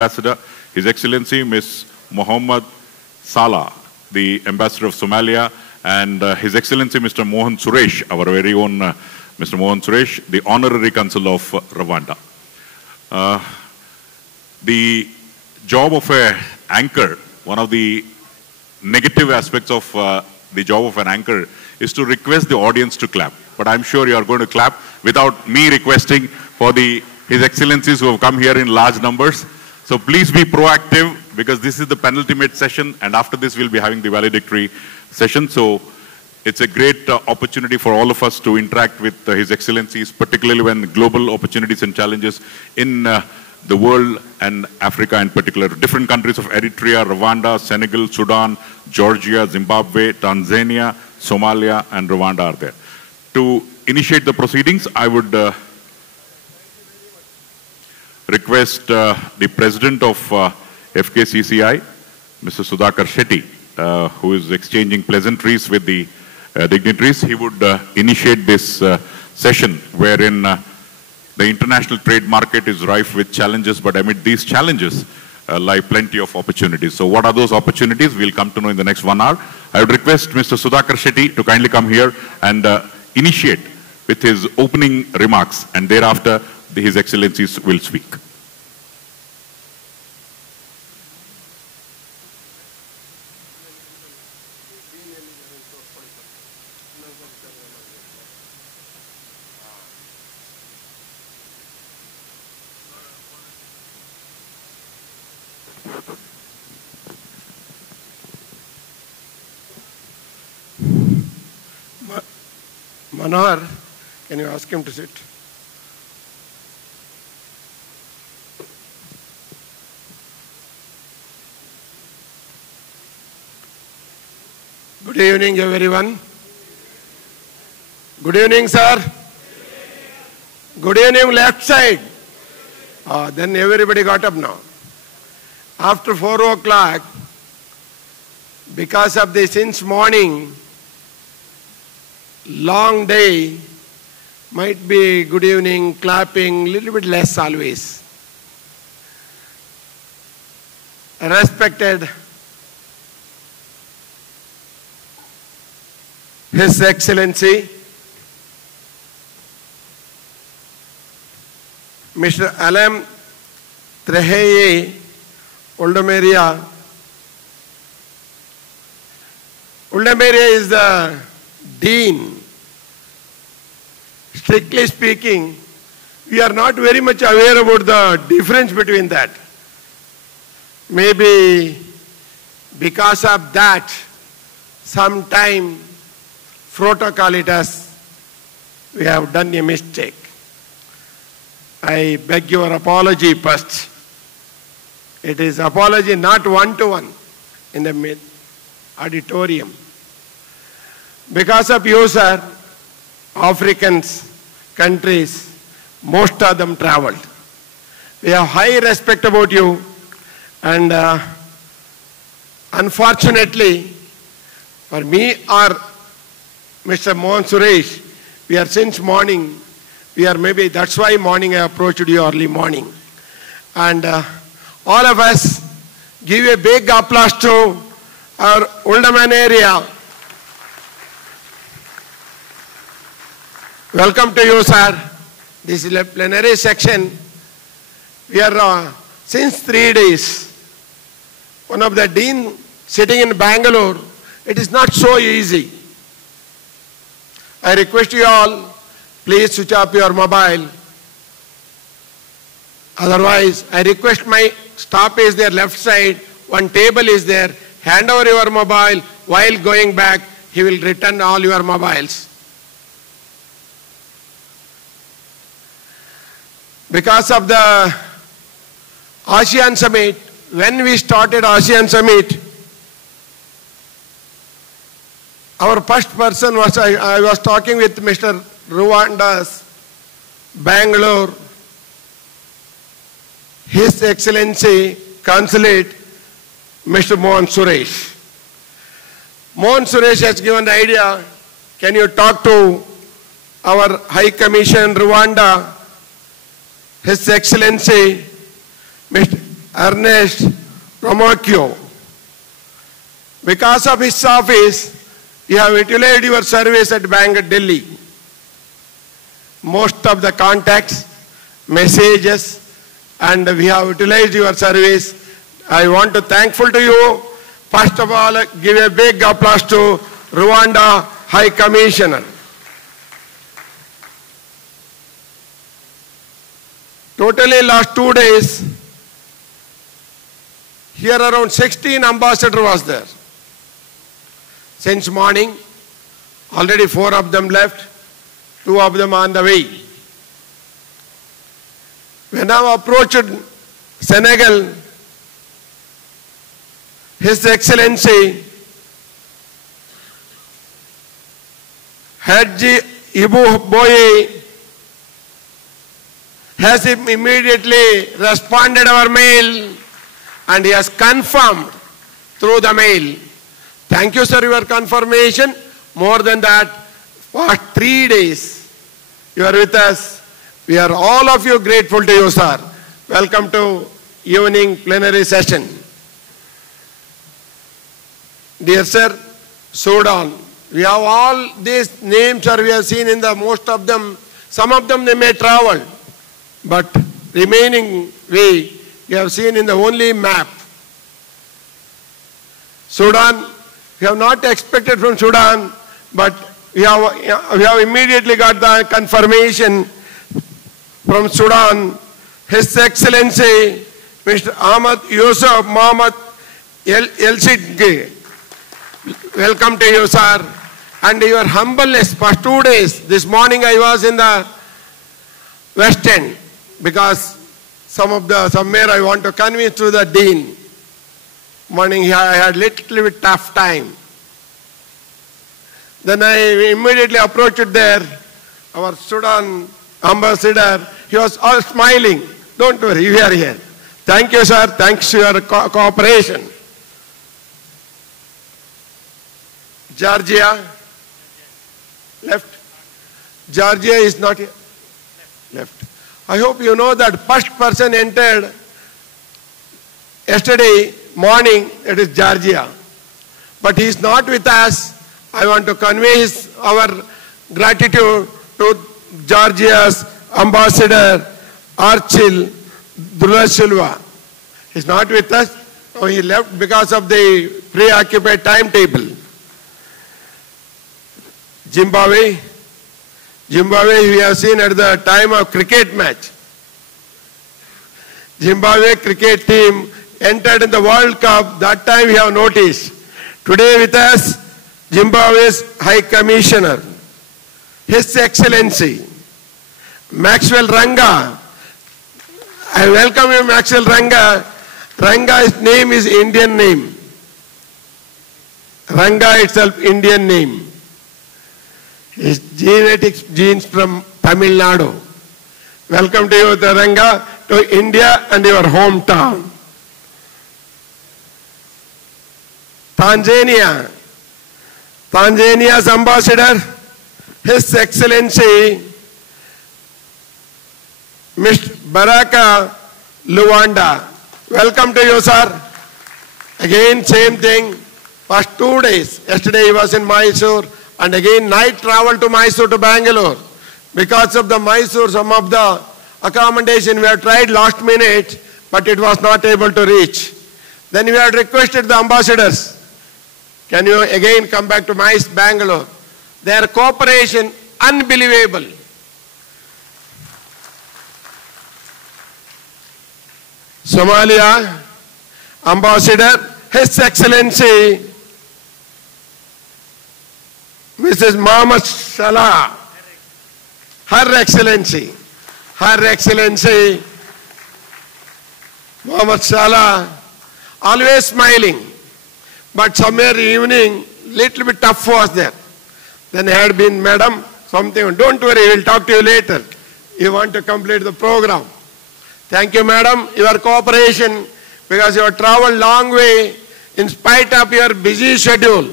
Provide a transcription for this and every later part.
Ambassador, His Excellency Ms. Mohammed Salah, the Ambassador of Somalia, and His Excellency Mr. Mohan Suresh, our very own Mr. Mohan Suresh, the Honorary Consul of Rwanda. The job of an anchor, one of the negative aspects of the job of an anchor is to request the audience to clap. But I'm sure you are going to clap without me requesting for His Excellencies who have come here in large numbers. So please be proactive, because this is the penultimate session, and after this we'll be having the valedictory session. So it's a great opportunity for all of us to interact with His Excellencies, particularly when global opportunities and challenges in the world and Africa in particular. Different countries of Eritrea, Rwanda, Senegal, Sudan, Georgia, Zimbabwe, Tanzania, Somalia, and Rwanda are there. To initiate the proceedings, I would request the President of FKCCI, Mr. Sudhakar Shetty, who is exchanging pleasantries with the dignitaries. He would initiate this session wherein the international trade market is rife with challenges, but amid these challenges lie plenty of opportunities. So what are those opportunities? We'll come to know in the next 1 hour. I would request Mr. Sudhakar Shetty to kindly come here and initiate with his opening remarks, and thereafter His Excellencies will speak. Manohar, can you ask him to sit? Good evening, everyone. Good evening, sir. Good evening, left side. Then everybody got up now. After 4 o'clock, because of the since morning, long day, might be good evening, clapping, little bit less always. Respected His Excellency Mr. Alam Treheye Uldameria. Uldameria is the Dean. Strictly speaking, we are not very much aware about the difference between that. Maybe because of that, sometime protocolitas, we have done a mistake. I beg your apology first. It is apology not one-to-one in the auditorium. Because of you, sir, Africans, countries, most of them traveled. We have high respect about you, and unfortunately, for me or Mr. Mohan Suresh, we are since morning, maybe that's why morning I approached you early morning. And all of us give a big applause to our Uldaman area. Welcome to you, sir. This is a plenary section. We are since 3 days. One of the dean sitting in Bangalore. It is not so easy. I request you all, please switch off your mobile. Otherwise, I request my stop is there left side. One table is there. Hand over your mobile. While going back, he will return all your mobiles. Because of the ASEAN Summit, when we started ASEAN Summit, our first person was, I was talking with Mr. Rwanda's Bangalore, His Excellency Consulate, Mr. Mohan Suresh. Mohan Suresh has given the idea, can you talk to our High Commission Rwanda, His Excellency Ernest Romacchio. Because of his office, you have utilized your service at Bangalore, Delhi. Most of the contacts, messages, and we have utilized your service. I want to thankful to you. First of all, give a big applause to Rwanda High Commissioner. Totally last 2 days, here around 16 ambassadors was there. Since morning, already 4 of them left, 2 of them on the way. When I approached Senegal, His Excellency Hadji Ibu Boye has immediately responded our mail and he has confirmed through the mail. Thank you, sir, your confirmation. More than that, for 3 days you are with us. We are all of you grateful to you, sir. Welcome to evening plenary session. Dear sir, Sudan, we have all these names, sir, we have seen in the most of them. Some of them they may travel, but remaining we have seen in the only map. Sudan, we have not expected from Sudan, but we have immediately got the confirmation from Sudan. His Excellency Mr. Ahmad Yusuf Mohammed El-Sidghi. Welcome to you, sir. And your humbleness for 2 days. This morning I was in the West End because somewhere I want to convince to the Dean. Morning I had little bit tough time. Then I immediately approached there. Our Sudan ambassador, he was all smiling. Don't worry, we are here. Thank you, sir. Thanks for your cooperation. Georgia, left. Georgia is not here. Left. I hope you know that first person entered yesterday morning, it is Georgia. But he is not with us. I want to convey our gratitude to Georgia's ambassador, Archil Dulasilva. He is not with us. So he left because of the preoccupied timetable. Zimbabwe, we have seen at the time of cricket match. Zimbabwe cricket team entered in the World Cup. That time we have noticed. Today with us, Zimbabwe's High Commissioner, His Excellency Maxwell Ranga. I welcome you, Maxwell Ranga. Ranga's name is Indian name. Ranga itself Indian name. His genes from Tamil Nadu. Welcome to you, Ranga, to India and your hometown. Tanzania's ambassador, His Excellency Mr. Baraka Luwanda. Welcome to you, sir. Again, same thing. First 2 days. Yesterday he was in Mysore, and again night travel to Mysore to Bangalore. Because of the Mysore, some of the accommodation we have tried last minute, but it was not able to reach. Then we had requested the ambassadors, can you again come back to Bangalore? Their cooperation, unbelievable. Somalia, ambassador, His Excellency Mrs. Mohammed Salah, Her Excellency Mohammed Salah, always smiling. But somewhere evening, little bit tough was there. Then I had been, madam, something, don't worry, we'll talk to you later. You want to complete the program. Thank you, madam, your cooperation, because you have traveled long way in spite of your busy schedule.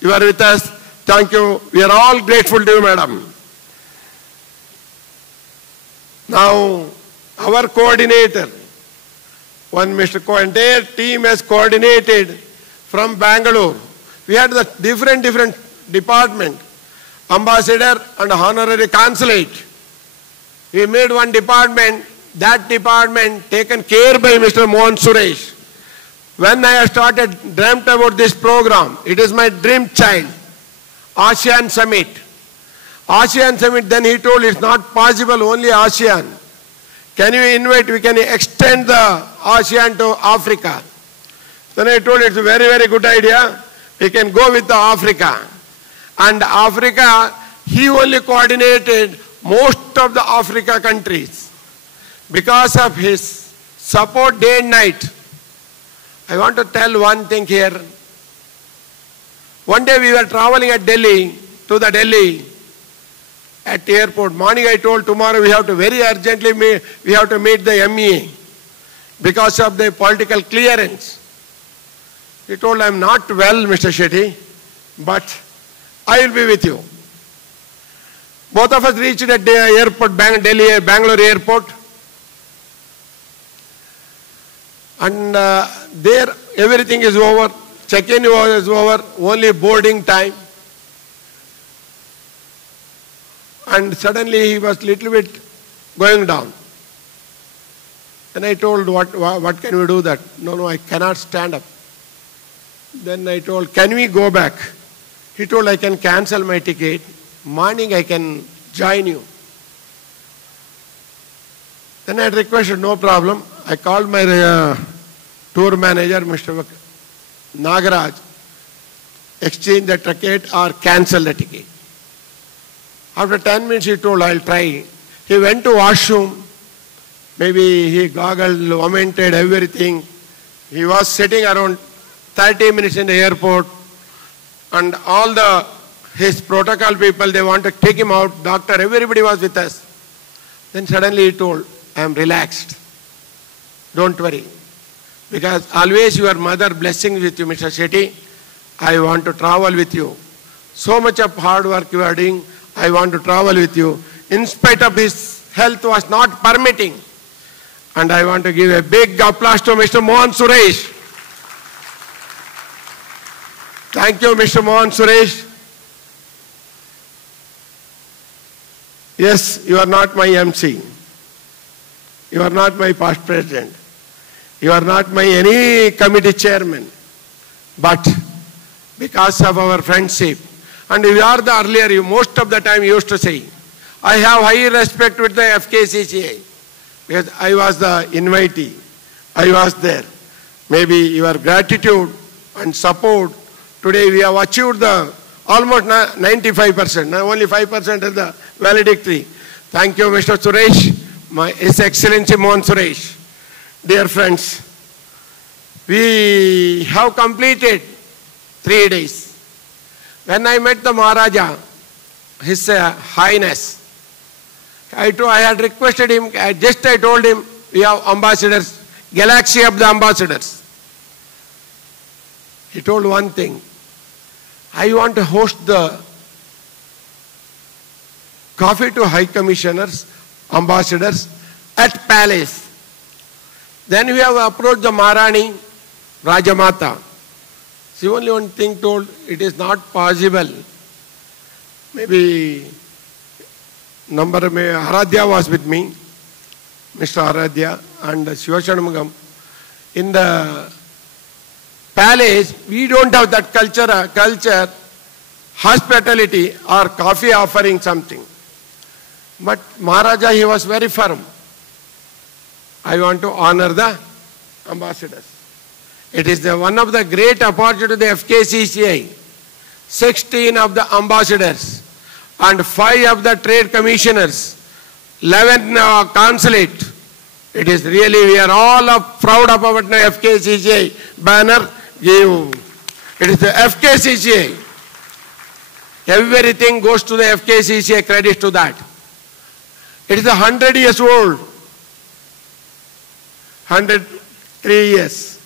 You are with us. Thank you. We are all grateful to you, madam. Now, our coordinator, entire team has coordinated from Bangalore. We had the different department, ambassador and honorary consulate. We made one department, that department taken care by Mr. Mohan Suresh. When I dreamt about this program, it is my dream child, ASEAN Summit. ASEAN Summit, then he told it's not possible, only ASEAN. Can you invite, we can extend the ASEAN to Africa. Then I told it's a very good idea. We can go with the Africa. And Africa, he only coordinated most of the Africa countries. Because of his support day and night. I want to tell one thing here. One day we were traveling to Delhi at the airport. Morning I told tomorrow we have to very urgently meet the MEA because of the political clearance. He told, I'm not well, Mr. Shetty, but I will be with you. Both of us reached at the airport, Bangalore airport. And there everything is over. Check-in is over, only boarding time. And suddenly he was little bit going down. And I told, what can we do that? No, I cannot stand up. Then I told, can we go back? He told, I can cancel my ticket. Morning I can join you. Then I requested, no problem. I called my tour manager, Mr. Nagaraj, exchange the ticket or cancel the ticket. After 10 minutes he told, I'll try. He went to washroom. Maybe he goggled, vomited, everything. He was sitting around 30 minutes in the airport. And all his protocol people, they want to take him out. Doctor, everybody was with us. Then suddenly he told, I am relaxed. Don't worry. Because always your mother blessings with you, Mr. Shetty. I want to travel with you. So much of hard work you are doing. I want to travel with you. In spite of his health was not permitting. And I want to give a big applause to Mr. Mohan Suresh. Thank you, Mr. Mohan Suresh. Yes, you are not my MC. You are not my past president. You are not my any committee chairman. But because of our friendship, and you are the earlier, most of the time you used to say, I have high respect with the FKCCI. Because I was the invitee. I was there. Maybe your gratitude and support. Today we have achieved the almost 95%. Now only 5% is the valedictory. Thank you, Mr. Suresh, His Excellency Mohan Suresh. Dear friends, we have completed 3 days. When I met the Maharaja, His Highness, I had requested him, I told him, we have ambassadors, galaxy of the ambassadors. He told one thing, I want to host the coffee to high commissioners, ambassadors at palace. Then we have approached the Maharani, Rajamata. She only one thing told, it is not possible. Maybe Aradhya was with me, Mr. Aradhya and Shivashanmugam. In the palace, we don't have that culture, hospitality or coffee offering something. But Maharaja, he was very firm. I want to honor the ambassadors. It is one of the great opportunities to the FKCCI. 16 of the ambassadors and 5 of the trade commissioners, 11 consulate. It is really, we are all proud of our FKCCI banner. It is the FKCCI. Everything goes to the FKCCI, credit to that. It is 100 years old. 103 years.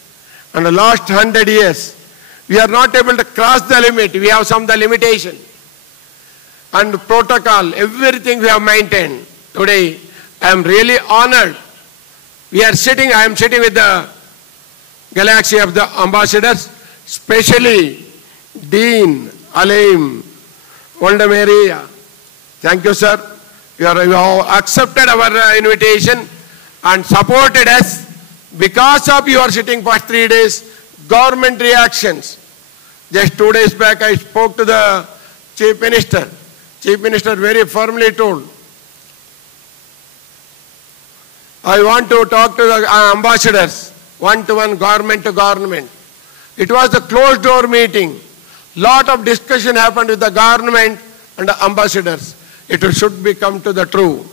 And the last 100 years, we are not able to cross the limit. We have some the limitation. And protocol, everything we have maintained. Today, I am really honored. I am sitting with the galaxy of the ambassadors, especially Dean Alim Waldemaria. Thank you, sir. You have accepted our invitation and supported us. Because of your sitting for 3 days, government reactions. Just 2 days back, I spoke to the Chief Minister. Chief Minister very firmly told, I want to talk to the ambassadors, one-to-one, government to government. It was a closed-door meeting. Lot of discussion happened with the government and the ambassadors. It should become to the true.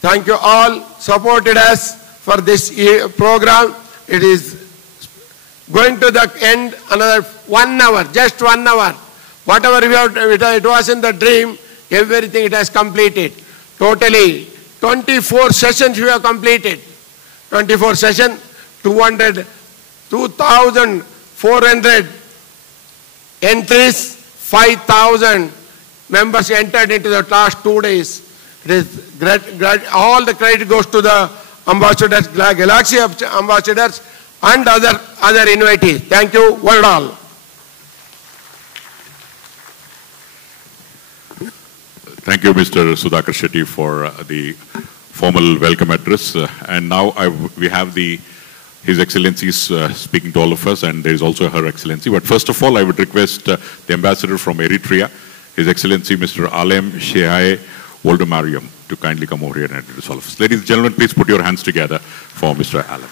Thank you all, supported us for this program. It is going to the end another 1 hour, just 1 hour. Whatever it was in the dream, everything it has completed. Totally 24 sessions we have completed. 24 sessions, 2,400 entries, 5,000 members entered into the last 2 days. It is all the credit goes to the ambassadors, galaxy of ambassadors and other invitees. Thank you, one and all. Thank you, Mr. Sudhakar Shetty, for the formal welcome address. And now we have His Excellency's speaking to all of us, and there is also Her Excellency. But first of all, I would request the Ambassador from Eritrea, His Excellency Mr. Alem Shehai Woldemariam, to kindly come over here and address all of us. Ladies and gentlemen, please put your hands together for Mr. Alem.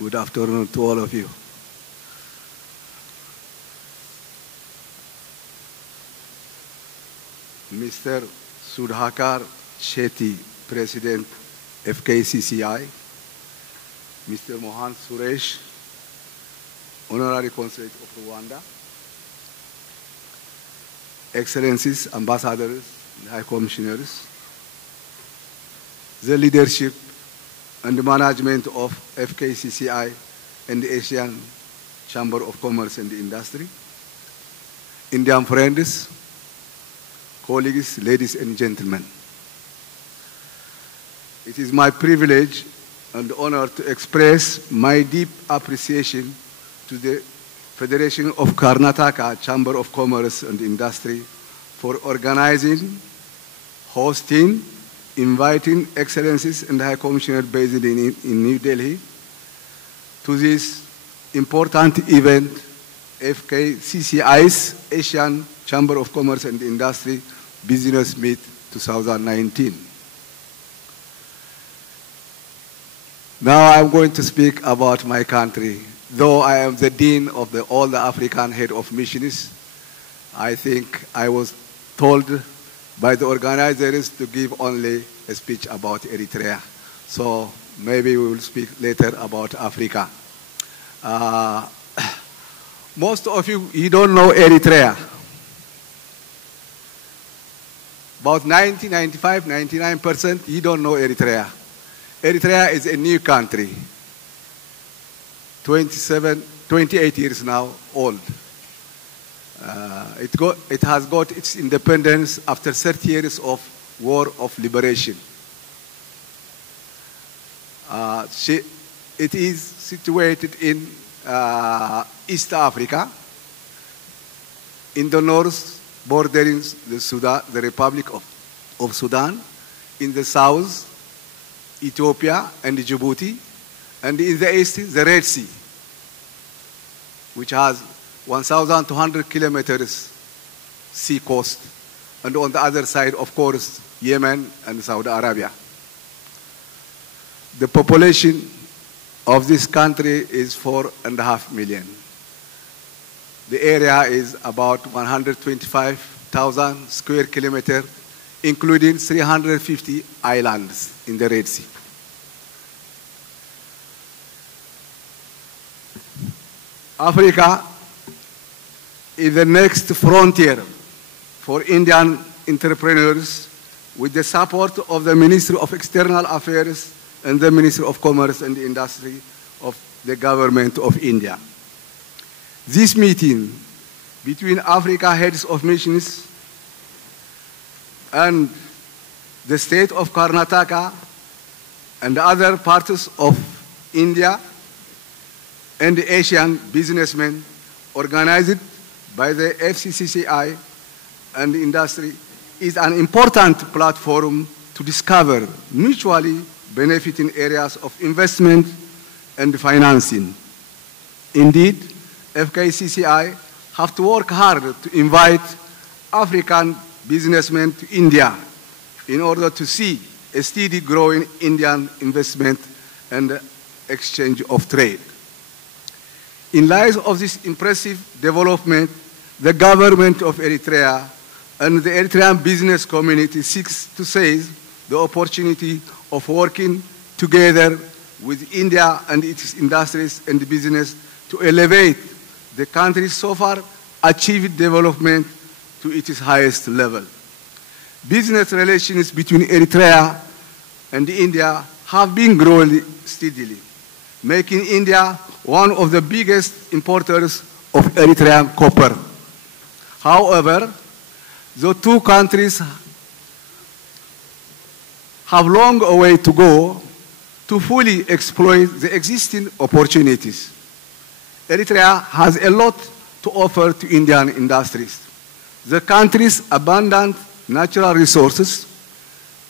Good afternoon to all of you. Mr. Sudhakar Shetty, President FKCCI, Mr. Mohan Suresh, Honorary Consulate of Rwanda, Excellencies, Ambassadors, and High Commissioners, the leadership and the management of FKCCI and the ASEAN Chamber of Commerce and Industry, Indian friends, colleagues, ladies and gentlemen. It is my privilege and honor to express my deep appreciation to the Federation of Karnataka Chamber of Commerce and Industry for organizing, hosting, inviting Excellencies and High Commissioner based in New Delhi to this important event, FKCCI's Asian Chamber of Commerce and Industry Business Meet 2019. Now I'm going to speak about my country. Though I am the Dean of all the African Head of Missions, I think I was told by the organizers to give only a speech about Eritrea. So maybe we will speak later about Africa. Most of you don't know Eritrea. About 90, 95, 99%, you don't know Eritrea. Eritrea is a new country, 28 years now old. It has got its independence after 30 years of war of liberation. It is situated in East Africa, in the north, bordering the Republic of Sudan, in the south, Ethiopia and Djibouti, and in the east, the Red Sea, which has 1,200 kilometers sea coast, and on the other side, of course, Yemen and Saudi Arabia. The population of this country is 4.5 million. The area is about 125,000 square kilometers, including 350 islands in the Red Sea. Africa is the next frontier for Indian entrepreneurs with the support of the Ministry of External Affairs and the Ministry of Commerce and Industry of the Government of India. This meeting between Africa heads of missions and the state of Karnataka and other parts of India and the Asian businessmen organized by the FKCCI and the industry is an important platform to discover mutually benefiting areas of investment and financing. Indeed, FKCCI have to work hard to invite African businessmen to India in order to see a steady growing Indian investment and exchange of trade. In light of this impressive development, the government of Eritrea and the Eritrean business community seeks to seize the opportunity of working together with India and its industries and business to elevate the country's so far achieved development to its highest level. Business relations between Eritrea and India have been growing steadily, making India one of the biggest importers of Eritrean copper. However, the two countries have long a way to go to fully exploit the existing opportunities. Eritrea has a lot to offer to Indian industries. The country's abundant natural resources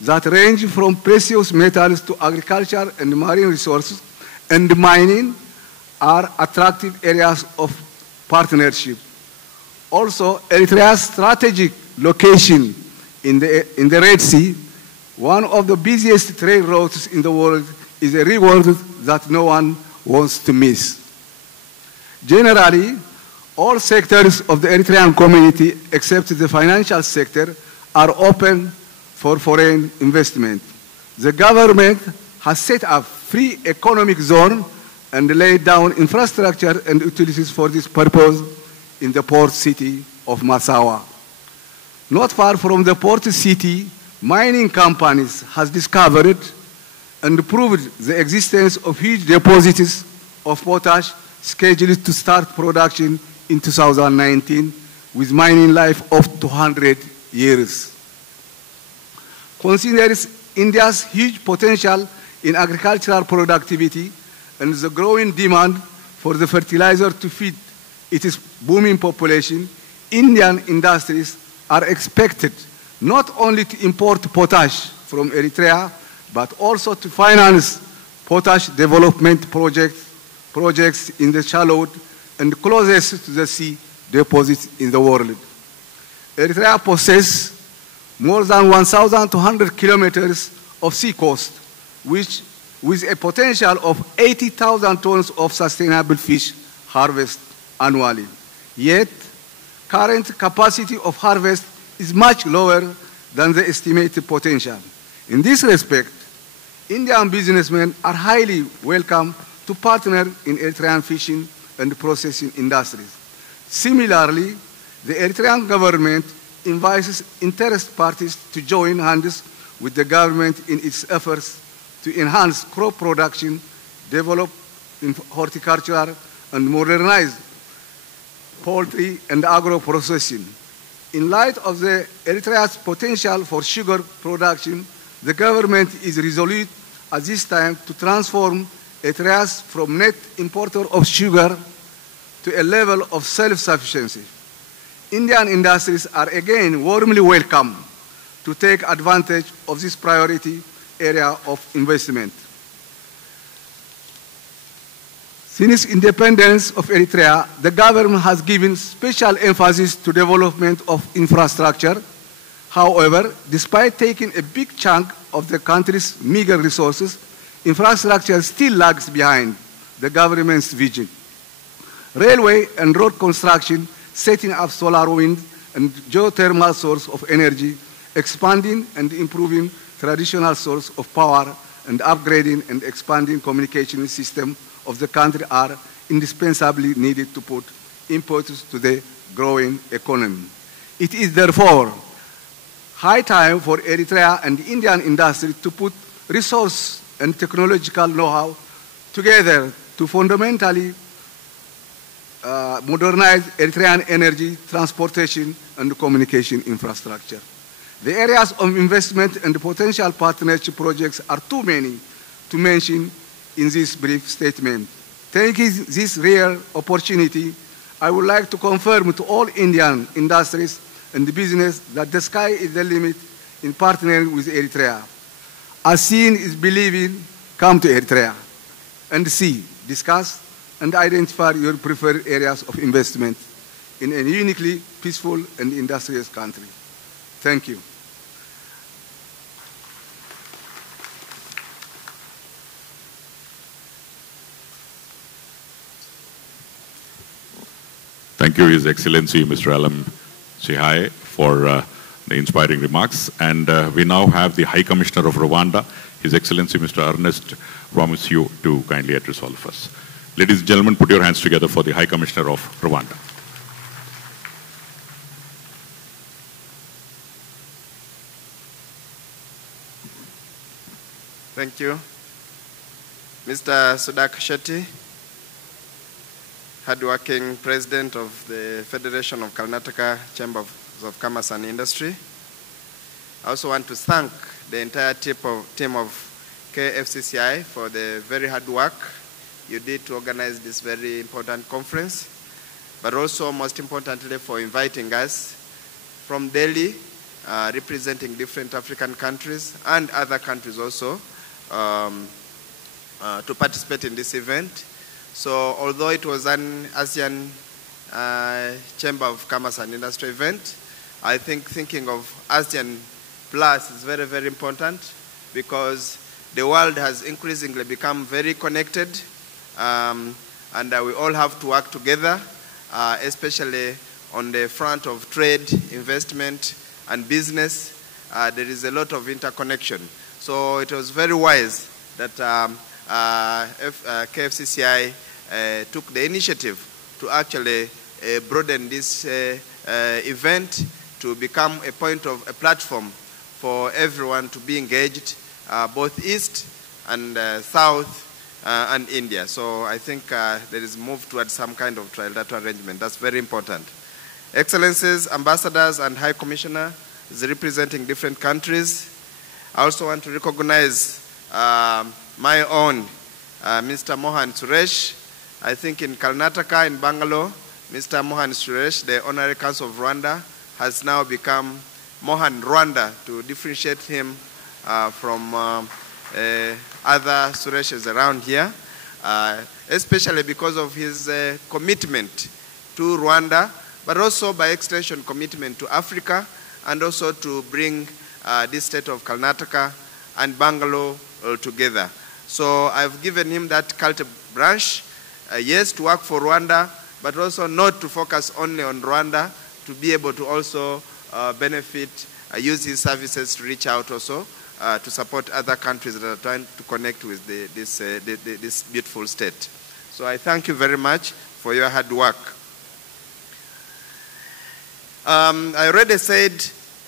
that range from precious metals to agriculture and marine resources and mining are attractive areas of partnership. Also, Eritrea's strategic location in the Red Sea, one of the busiest trade routes in the world, is a reward that no one wants to miss. Generally, all sectors of the Eritrean community, except the financial sector, are open for foreign investment. The government has set up free economic zone and laid down infrastructure and utilities for this purpose in the port city of Massawa. Not far from the port city, mining companies has discovered and proved the existence of huge deposits of potash scheduled to start production in 2019 with mining life of 200 years. Considers India's huge potential in agricultural productivity and the growing demand for the fertilizer to feed its booming population, Indian industries are expected not only to import potash from Eritrea, but also to finance potash development projects in the shallow and closest to the sea deposits in the world. Eritrea possesses more than 1,200 kilometers of sea coast, which with a potential of 80,000 tons of sustainable fish harvest annually. Yet, current capacity of harvest is much lower than the estimated potential. In this respect, Indian businessmen are highly welcome to partner in Eritrean fishing and processing industries. Similarly, the Eritrean government invites interested parties to join hands with the government in its efforts to enhance crop production, develop horticulture, and modernize poultry and agro-processing. In light of the Eritrea's potential for sugar production, the government is resolute at this time to transform Eritrea from net importer of sugar to a level of self-sufficiency. Indian industries are again warmly welcome to take advantage of this priority area of investment. Since independence of Eritrea, the government has given special emphasis to development of infrastructure. However, despite taking a big chunk of the country's meager resources, infrastructure still lags behind the government's vision. Railway and road construction, setting up solar, wind, and geothermal source of energy, expanding and improving traditional source of power, and upgrading and expanding communication system of the country are indispensably needed to put impetus to the growing economy. It is therefore high time for Eritrea and Indian industry to put resource and technological know-how together to fundamentally modernize Eritrean energy, transportation, and communication infrastructure. The areas of investment and potential partnership projects are too many to mention in this brief statement. Taking this rare opportunity, I would like to confirm to all Indian industries and business that the sky is the limit in partnering with Eritrea. ASEAN is believing, come to Eritrea and see, discuss, and identify your preferred areas of investment in a uniquely peaceful and industrious country. Thank you. Thank you, His Excellency, Mr. Alam Chihai, for the inspiring remarks. And we now have the High Commissioner of Rwanda, His Excellency, Mr. Ernest Rwamusiyo, to kindly address all of us. Ladies and gentlemen, put your hands together for the High Commissioner of Rwanda. Thank you. Mr. Sudak Shetty, hardworking President of the Federation of Karnataka Chambers of Commerce and Industry. I also want to thank the entire team of KFCCI for the very hard work you did to organize this very important conference, but also most importantly for inviting us from Delhi, representing different African countries and other countries also to participate in this event. So although it was an ASEAN Chamber of Commerce and Industry event, I think thinking of ASEAN Plus is very, very important because the world has increasingly become very connected and we all have to work together, especially on the front of trade, investment, and business. There is a lot of interconnection. So it was very wise that KFCCI took the initiative to actually broaden this event to become a platform for everyone to be engaged, both East and South and India. So I think there is a move towards some kind of trilateral arrangement. That's very important. Excellencies, ambassadors, and High Commissioner is representing different countries. I also want to recognize my own Mr. Mohan Suresh. I think in Karnataka, in Bangalore, Mr. Mohan Suresh, the Honorary Council of Rwanda, has now become Mohan Rwanda to differentiate him from other Sureshes around here, especially because of his commitment to Rwanda, but also by extension commitment to Africa, and also to bring this state of Karnataka and Bangalore together. So I've given him that culture branch, yes, to work for Rwanda, but also not to focus only on Rwanda, to be able to also benefit, use his services to reach out also to support other countries that are trying to connect with this beautiful state. So I thank you very much for your hard work. I already said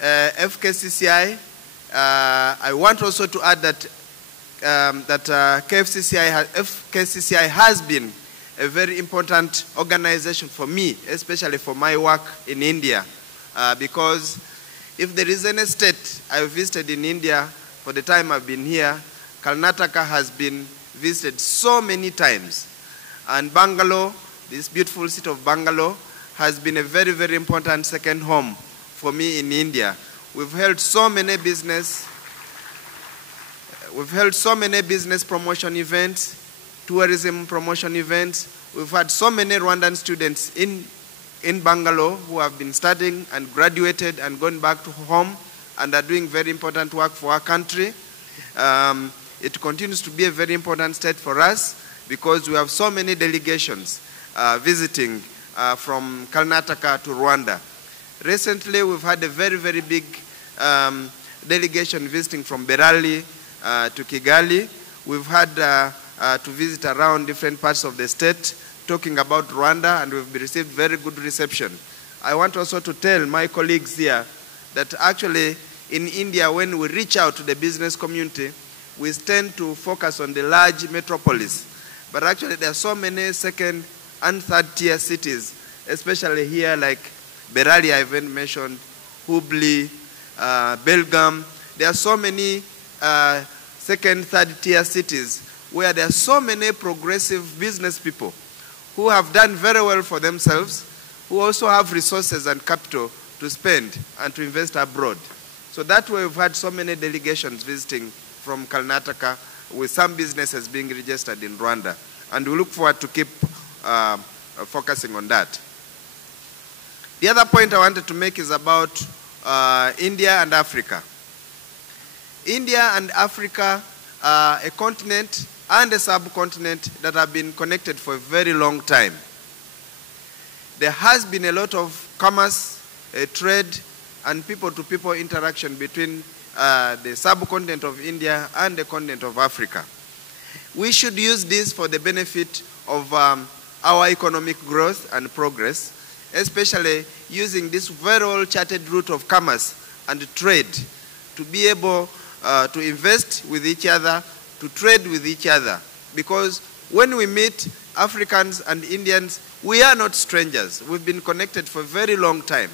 FKCCI. I want also to add that FKCCI has been a very important organization for me, especially for my work in India, because if there is any state I've visited in India for the time I've been here, Karnataka has been visited so many times. And Bangalore, this beautiful city of Bangalore, has been a very, very important second home for me in India. We've held so many business promotion events, tourism promotion events. We've had so many Rwandan students in Bangalore who have been studying and graduated and gone back to home and are doing very important work for our country. It continues to be a very important state for us because we have so many delegations visiting from Karnataka to Rwanda. Recently, we've had a very, very big delegation visiting from Berali to Kigali. We've had to visit around different parts of the state talking about Rwanda, and we've received very good reception. I want also to tell my colleagues here that actually in India, when we reach out to the business community, we tend to focus on the large metropolis. But actually there are so many second and third-tier cities, especially here like Berali I even mentioned, Hubli, Belgaum. There are so many second, third-tier cities where there are so many progressive business people who have done very well for themselves, who also have resources and capital to spend and to invest abroad. So that way we've had so many delegations visiting from Karnataka, with some businesses being registered in Rwanda. And we look forward to keep focusing on that. The other point I wanted to make is about India and Africa. India and Africa are a continent and a subcontinent that have been connected for a very long time. There has been a lot of commerce, trade, and people-to-people interaction between the subcontinent of India and the continent of Africa. We should use this for the benefit of our economic growth and progress, especially using this very well-charted route of commerce and trade to be able to invest with each other, to trade with each other. Because when we meet Africans and Indians, we are not strangers. We've been connected for a very long time.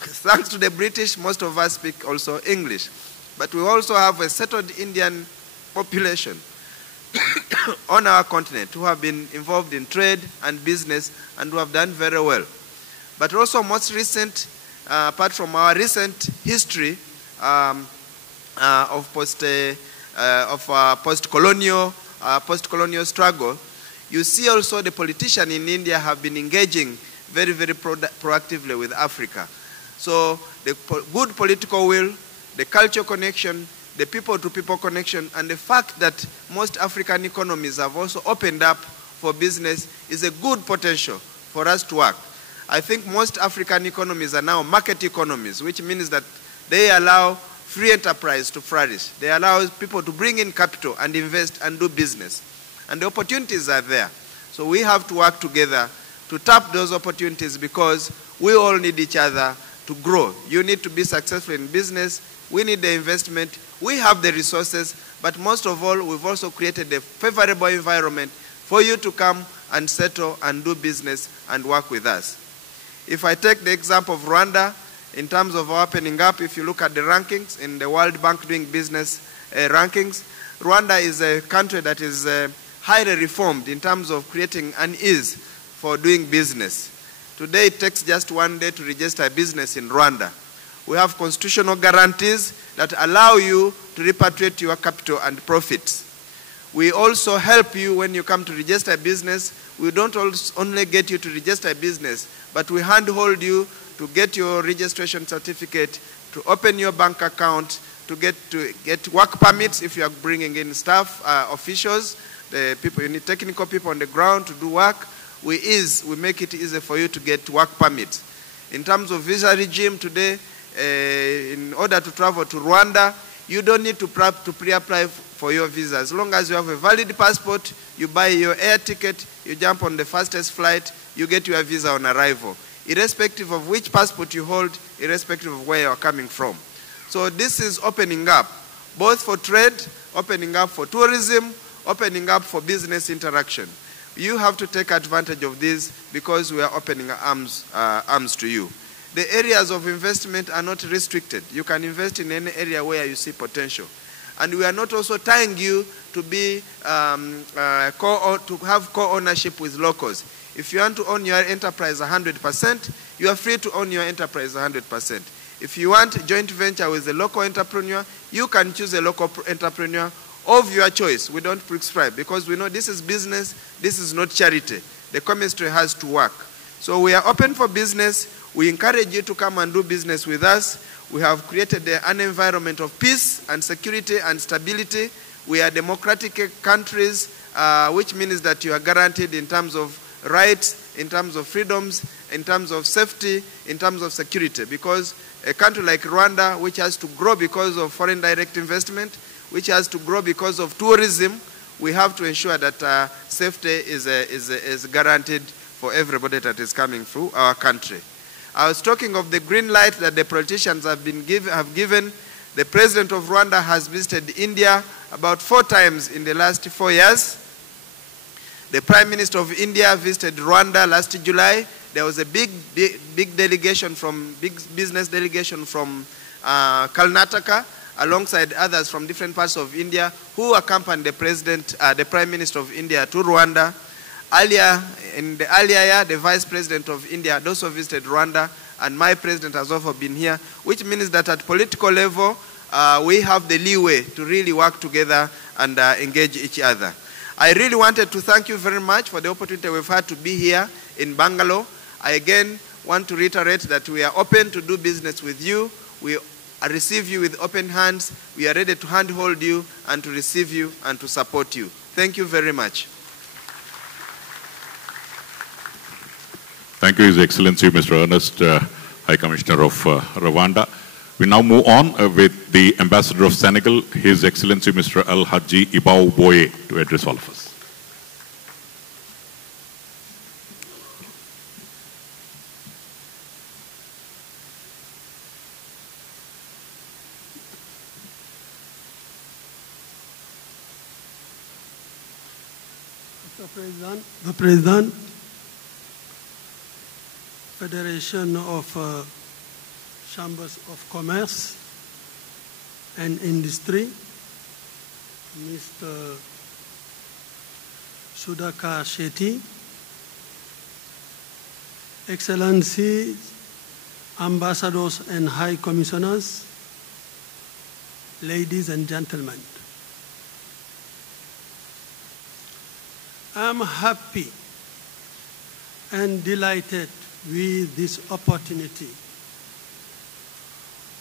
Thanks to the British, most of us speak also English. But we also have a settled Indian population on our continent who have been involved in trade and business and who have done very well. But also most recent, apart from our recent history of post-colonial struggle, you see also the politicians in India have been engaging very, very proactively with Africa. So the good political will, the cultural connection, the people-to-people connection, and the fact that most African economies have also opened up for business is a good potential for us to work. I think most African economies are now market economies, which means that they allow free enterprise to flourish. They allow people to bring in capital and invest and do business. And the opportunities are there. So we have to work together to tap those opportunities because we all need each other to grow. You need to be successful in business. We need the investment. We have the resources. But most of all, we've also created a favorable environment for you to come and settle and do business and work with us. If I take the example of Rwanda, in terms of opening up, if you look at the rankings in the World Bank doing business rankings, Rwanda is a country that is highly reformed in terms of creating an ease for doing business. Today, it takes just 1 day to register a business in Rwanda. We have constitutional guarantees that allow you to repatriate your capital and profits. We also help you when you come to register a business. We don't only get you to register a business, but we handhold you to get your registration certificate, to open your bank account, to get work permits if you are bringing in staff, officials, the people, you need technical people on the ground to do work. We make it easy for you to get work permits. In terms of visa regime today, in order to travel to Rwanda, you don't need to pre-apply for your visa. As long as you have a valid passport, you buy your air ticket, you jump on the fastest flight, you get your visa on arrival, irrespective of which passport you hold, irrespective of where you are coming from. So this is opening up, both for trade, opening up for tourism, opening up for business interaction. You have to take advantage of this because we are opening arms to you. The areas of investment are not restricted. You can invest in any area where you see potential. And we are not also tying you to be to have co-ownership with locals. If you want to own your enterprise 100%, you are free to own your enterprise 100%. If you want joint venture with a local entrepreneur, you can choose a local entrepreneur of your choice. We don't prescribe because we know this is business, this is not charity. The chemistry has to work. So we are open for business. We encourage you to come and do business with us. We have created an environment of peace and security and stability. We are democratic countries, which means that you are guaranteed in terms of rights, in terms of freedoms, in terms of safety, in terms of security. Because a country like Rwanda, which has to grow because of foreign direct investment, which has to grow because of tourism, we have to ensure that safety is guaranteed for everybody that is coming through our country. I was talking of the green light that the politicians have given. The president of Rwanda has visited India about 4 times in the last 4 years. The Prime Minister of India visited Rwanda last July. There was a big delegation big business delegation from Karnataka, alongside others from different parts of India, who accompanied the Prime Minister of India to Rwanda. In the earlier year, the Vice President of India had also visited Rwanda, and my President has also been here, which means that at political level, we have the leeway to really work together and engage each other. I really wanted to thank you very much for the opportunity we've had to be here in Bangalore. I again want to reiterate that we are open to do business with you. We receive you with open hands. We are ready to handhold you and to receive you and to support you. Thank you very much. Thank you, His Excellency, Mr. Ernest, High Commissioner of Rwanda. We now move on with the Ambassador of Senegal, His Excellency, Mr. Al-Hadji Ibao Boye, to address all of us. The President, Federation of Chambers of Commerce and Industry, Mr. Sudhakar Shetty, Excellencies, Ambassadors and High Commissioners, ladies and gentlemen. I'm happy and delighted with this opportunity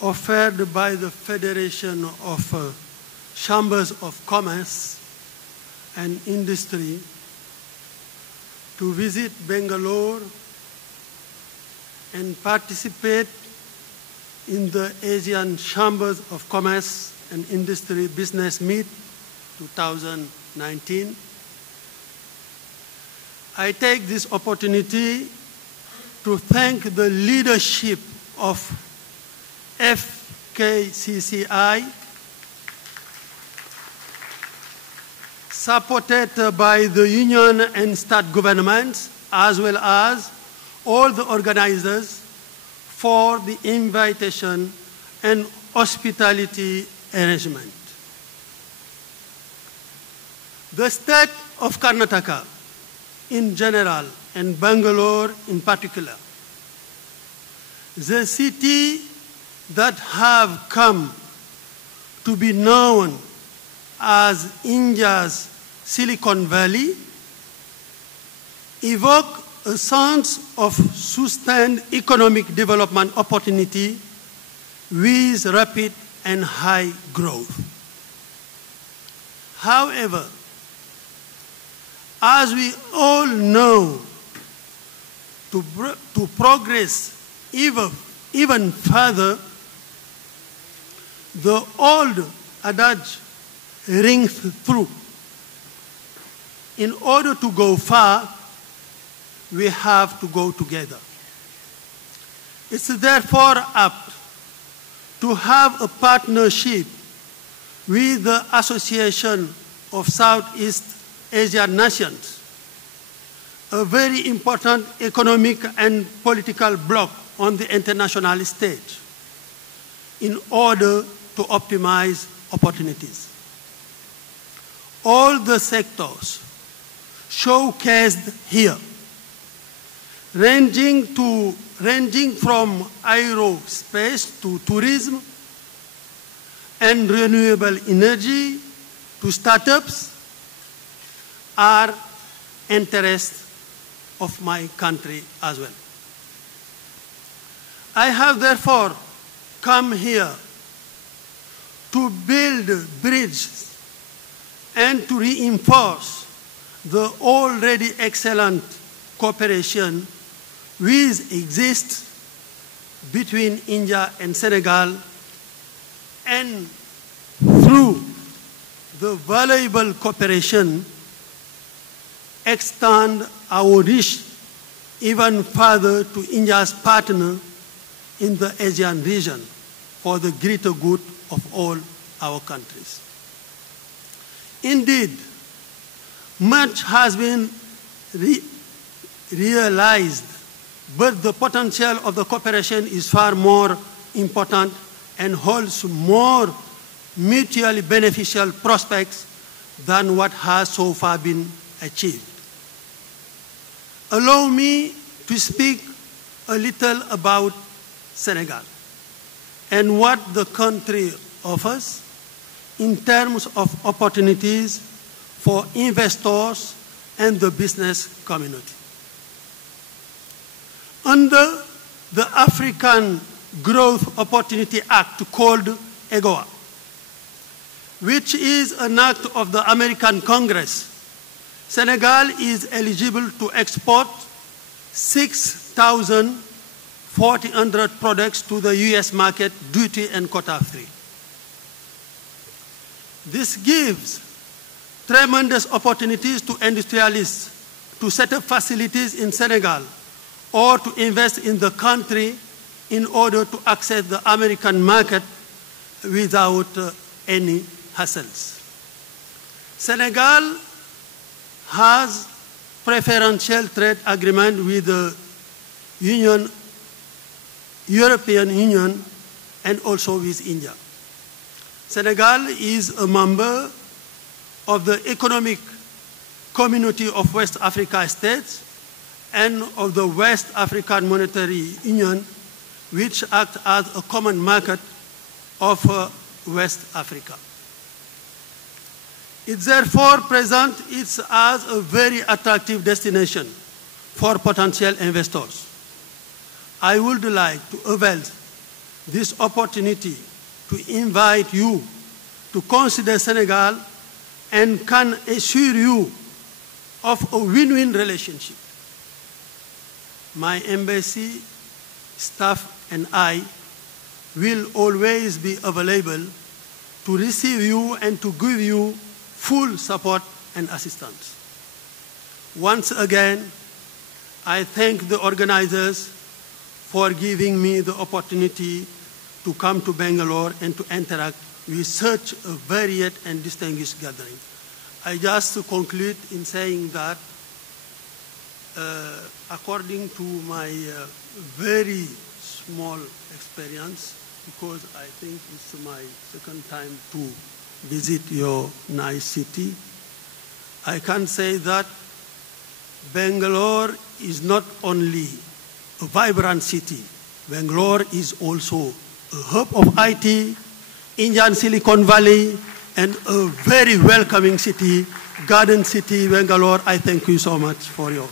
offered by the Federation of Chambers of Commerce and Industry to visit Bangalore and participate in the ASEAN Chambers of Commerce and Industry Business Meet 2019. I take this opportunity to thank the leadership of FKCCI, supported by the union and state governments, as well as all the organizers, for the invitation and hospitality arrangement. The state of Karnataka in general, and Bangalore in particular, the city that have come to be known as India's Silicon Valley, evoke a sense of sustained economic development opportunity with rapid and high growth. However, as we all know, to progress even further, the old adage rings through. In order to go far, we have to go together. It's therefore apt to have a partnership with the Association of Southeast Asian nations, a very important economic and political bloc on the international stage, in order to optimize opportunities. All the sectors showcased here, ranging from aerospace to tourism and renewable energy to startups, are interests of my country as well. I have therefore come here to build bridges and to reinforce the already excellent cooperation which exists between India and Senegal, and through the valuable cooperation extend our reach even further to India's partner in the ASEAN region for the greater good of all our countries. Indeed, Much has been realized, but the potential of the cooperation is far more important and holds more mutually beneficial prospects than what has so far been achieved. Allow me to speak a little about Senegal and what the country offers in terms of opportunities for investors and the business community. Under the African Growth Opportunity Act, called AGOA, which is an act of the American Congress, Senegal is eligible to export 6,400 products to the US market, duty and quota free. This gives tremendous opportunities to industrialists to set up facilities in Senegal or to invest in the country in order to access the American market without any hassles. Senegal has preferential trade agreement with the European Union and also with India. Senegal is a member of the Economic Community of West Africa States and of the West African Monetary Union, which act as a common market of West Africa. It therefore presents it as a very attractive destination for potential investors. I would like to avail this opportunity to invite you to consider Senegal and can assure you of a win-win relationship. My embassy, staff, and I will always be available to receive you and to give you full support and assistance. Once again, I thank the organizers for giving me the opportunity to come to Bangalore and to interact with such a varied and distinguished gathering. I just conclude in saying that according to my very small experience, because I think it's my second time to visit your nice city, I can say that Bangalore is not only a vibrant city. Bangalore is also a hub of IT, Indian Silicon Valley, and a very welcoming city, garden city, Bangalore. I thank you so much for your.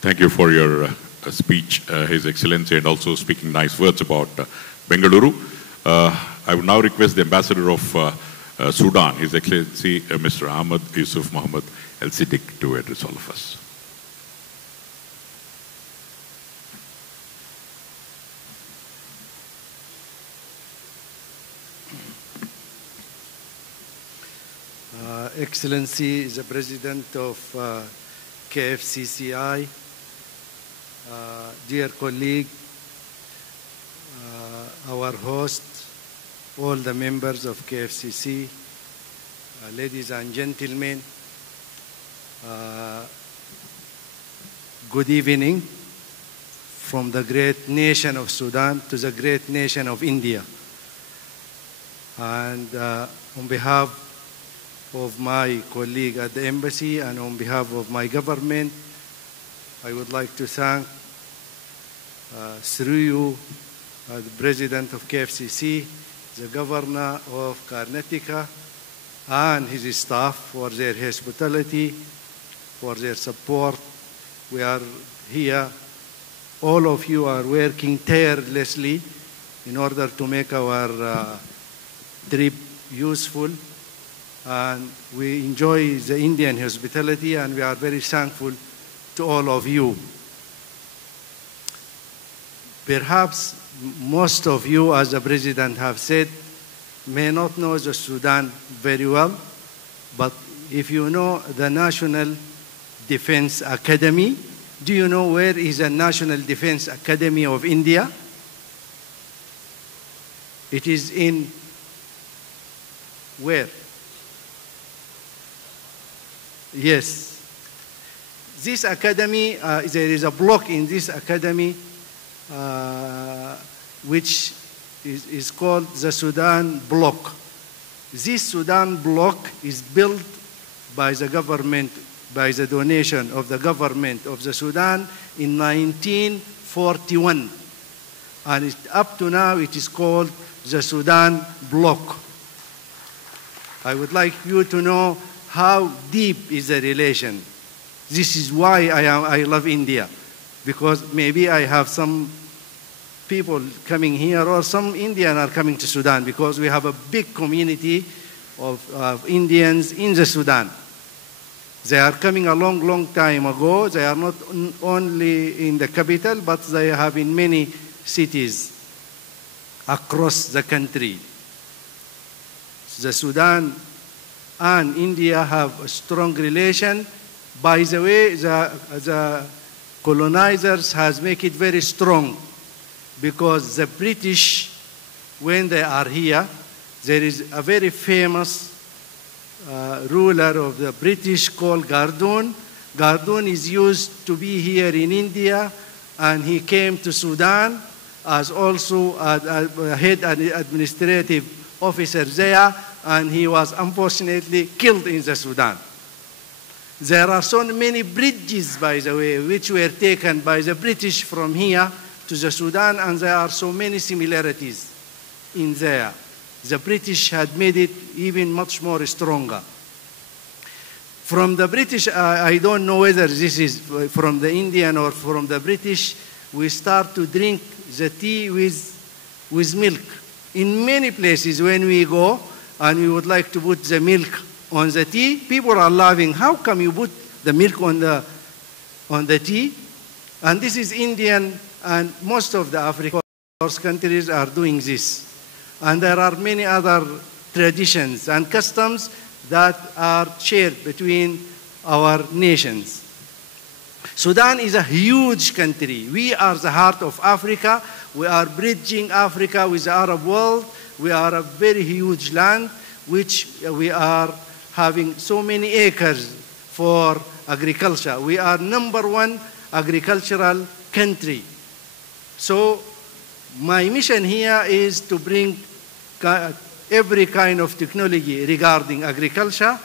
Thank you for your speech, His Excellency, and also speaking nice words about Bengaluru. I would now request the Ambassador of Sudan, His Excellency Mr. Ahmed Yusuf Mohammed El Siddiq, to address all of us. Excellency, the President of KFCCI, dear colleague, our host, all the members of KFCC, ladies and gentlemen, good evening from the great nation of Sudan to the great nation of India. And on behalf of my colleague at the embassy and on behalf of my government, I would like to thank through you, the President of KFCC, the Governor of Karnataka, and his staff for their hospitality, for their support. We are here. All of you are working tirelessly in order to make our trip useful. And we enjoy the Indian hospitality, and we are very thankful to all of you. Perhaps most of you, as the President have said, may not know the Sudan very well, but if you know the National Defense Academy, do you know where is the National Defense Academy of India? It is in Where? Yes. This academy, there is a block in this academy which is called the Sudan Block. This Sudan Block is built by the government, by the donation of the government of the Sudan in 1941. And up to now it is called the Sudan Bloc. I would like you to know how deep is the relation. This is why I love India, because maybe I have some people coming here or some Indians are coming to Sudan because we have a big community of Indians in the Sudan. They are coming a long, long time ago. They are not only in the capital, but they have in many cities across the country. The Sudan and India have a strong relation. By the way, the colonizers has made it very strong because the British, when they are here, there is a very famous ruler of the British called Gardoon. Gardoon is used to be here in India, and he came to Sudan as also a head administrative officer there, and he was unfortunately killed in the Sudan. There are so many bridges, by the way, which were taken by the British from here to the Sudan, and there are so many similarities in there. The British had made it even much more stronger. From the British, I don't know whether this is from the Indian or from the British, we start to drink the tea with milk. In many places when we go and we would like to put the milk on the tea, people are laughing. How come you put the milk on the tea? And this is Indian, and most of the African countries are doing this. And there are many other traditions and customs that are shared between our nations. Sudan is a huge country. We are the heart of Africa. We are bridging Africa with the Arab world. We are a very huge land, which we are having so many acres for agriculture. We are #1 agricultural country. So my mission here is to bring every kind of technology regarding agriculture,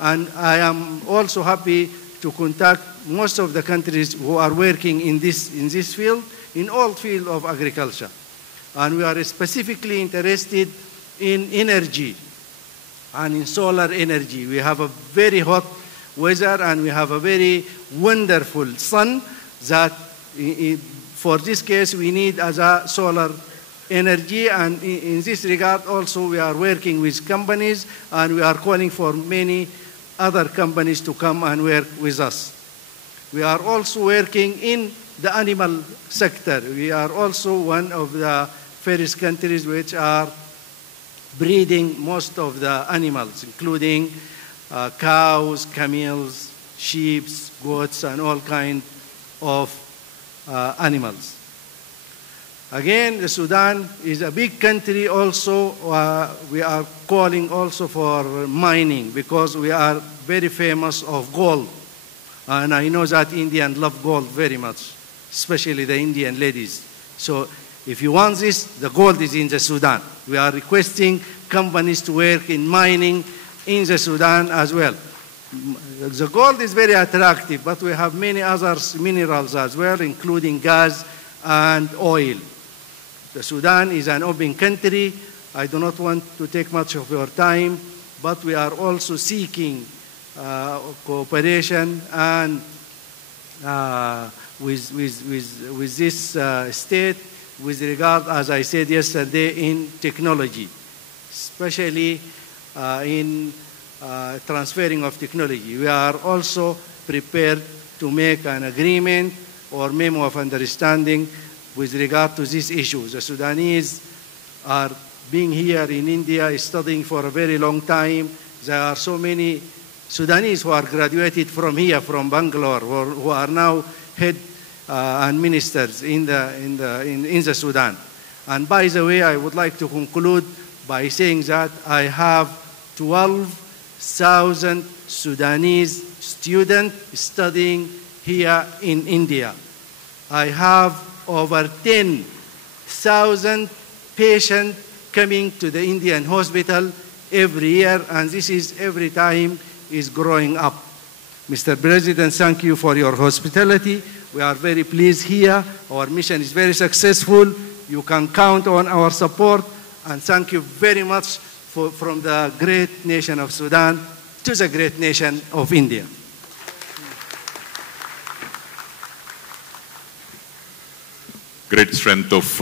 and I am also happy to contact most of the countries who are working in this field, in all fields of agriculture. And we are specifically interested in energy and in solar energy. We have a very hot weather and we have a very wonderful sun that for this case we need as a solar energy, and in this regard also we are working with companies, and we are calling for many other companies to come and work with us. We are also working in the animal sector. We are also one of the first countries which are breeding most of the animals, including cows, camels, sheep, goats, and all kinds of animals. Again, the Sudan is a big country also. We are calling also for mining because we are very famous of gold. And I know that Indians love gold very much, especially the Indian ladies. So if you want this, the gold is in the Sudan. We are requesting companies to work in mining in the Sudan as well. The gold is very attractive, but we have many other minerals as well, including gas and oil. The Sudan is an open country. I do not want to take much of your time, but we are also seeking cooperation and with this state with regard, as I said yesterday, in technology, especially in transferring of technology. We are also prepared to make an agreement or memo of understanding with regard to this issue. The Sudanese are being here in India, studying for a very long time. There are so many Sudanese who are graduated from here, from Bangalore, who are now head and ministers in the Sudan. And by the way, I would like to conclude by saying that I have 12,000 Sudanese students studying here in India. I have over 10,000 patients coming to the Indian hospital every year, and this is every time is growing up. Mr. President, thank you for your hospitality. We are very pleased here. Our mission is very successful. You can count on our support, and thank you very much from the great nation of Sudan to the great nation of India. Great strength of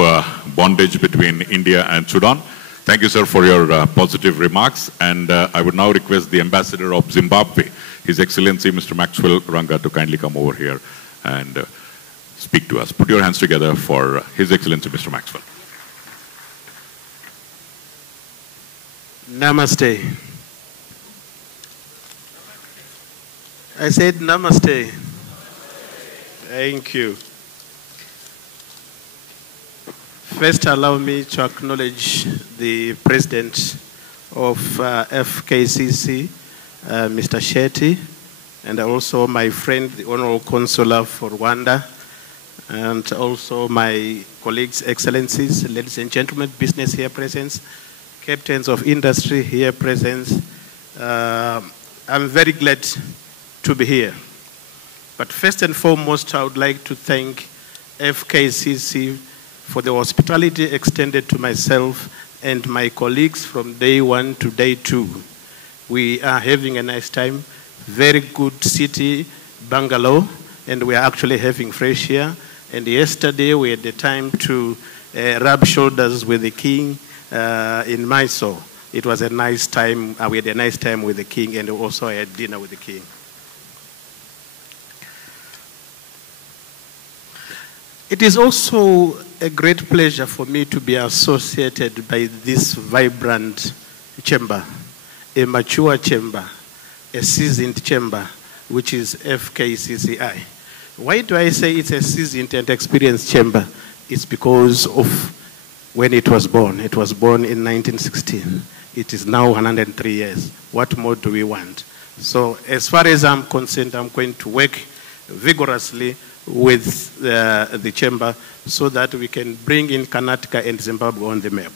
bondage between India and Sudan. Thank you, sir, for your positive remarks. And I would now request the Ambassador of Zimbabwe, His Excellency Mr. Maxwell Ranga, to kindly come over here and speak to us. Put your hands together for His Excellency Mr. Maxwell. Namaste. I said namaste. Thank you. First, allow me to acknowledge the President of FKCCI, Mr. Shetty, and also my friend, the Honorable Consular for Rwanda, and also my colleagues, excellencies, ladies and gentlemen, business here present, captains of industry here present. I'm very glad to be here. But first and foremost, I would like to thank FKCCI for the hospitality extended to myself and my colleagues from day 1 to day 2. We are having a nice time. Very good city, Bangalore, and we are actually having fresh air. And yesterday we had the time to rub shoulders with the king in Mysore. It was a nice time. We had a nice time with the king, and also I had dinner with the king. It is also a great pleasure for me to be associated by this vibrant chamber, a mature chamber, a seasoned chamber, which is FKCCI. Why do I say it's a seasoned and experienced chamber? It's because of when it was born. It was born in 1916. It is now 103 years. What more do we want? So as far as I'm concerned, I'm going to work vigorously with the chamber so that we can bring in Karnataka and Zimbabwe on the map.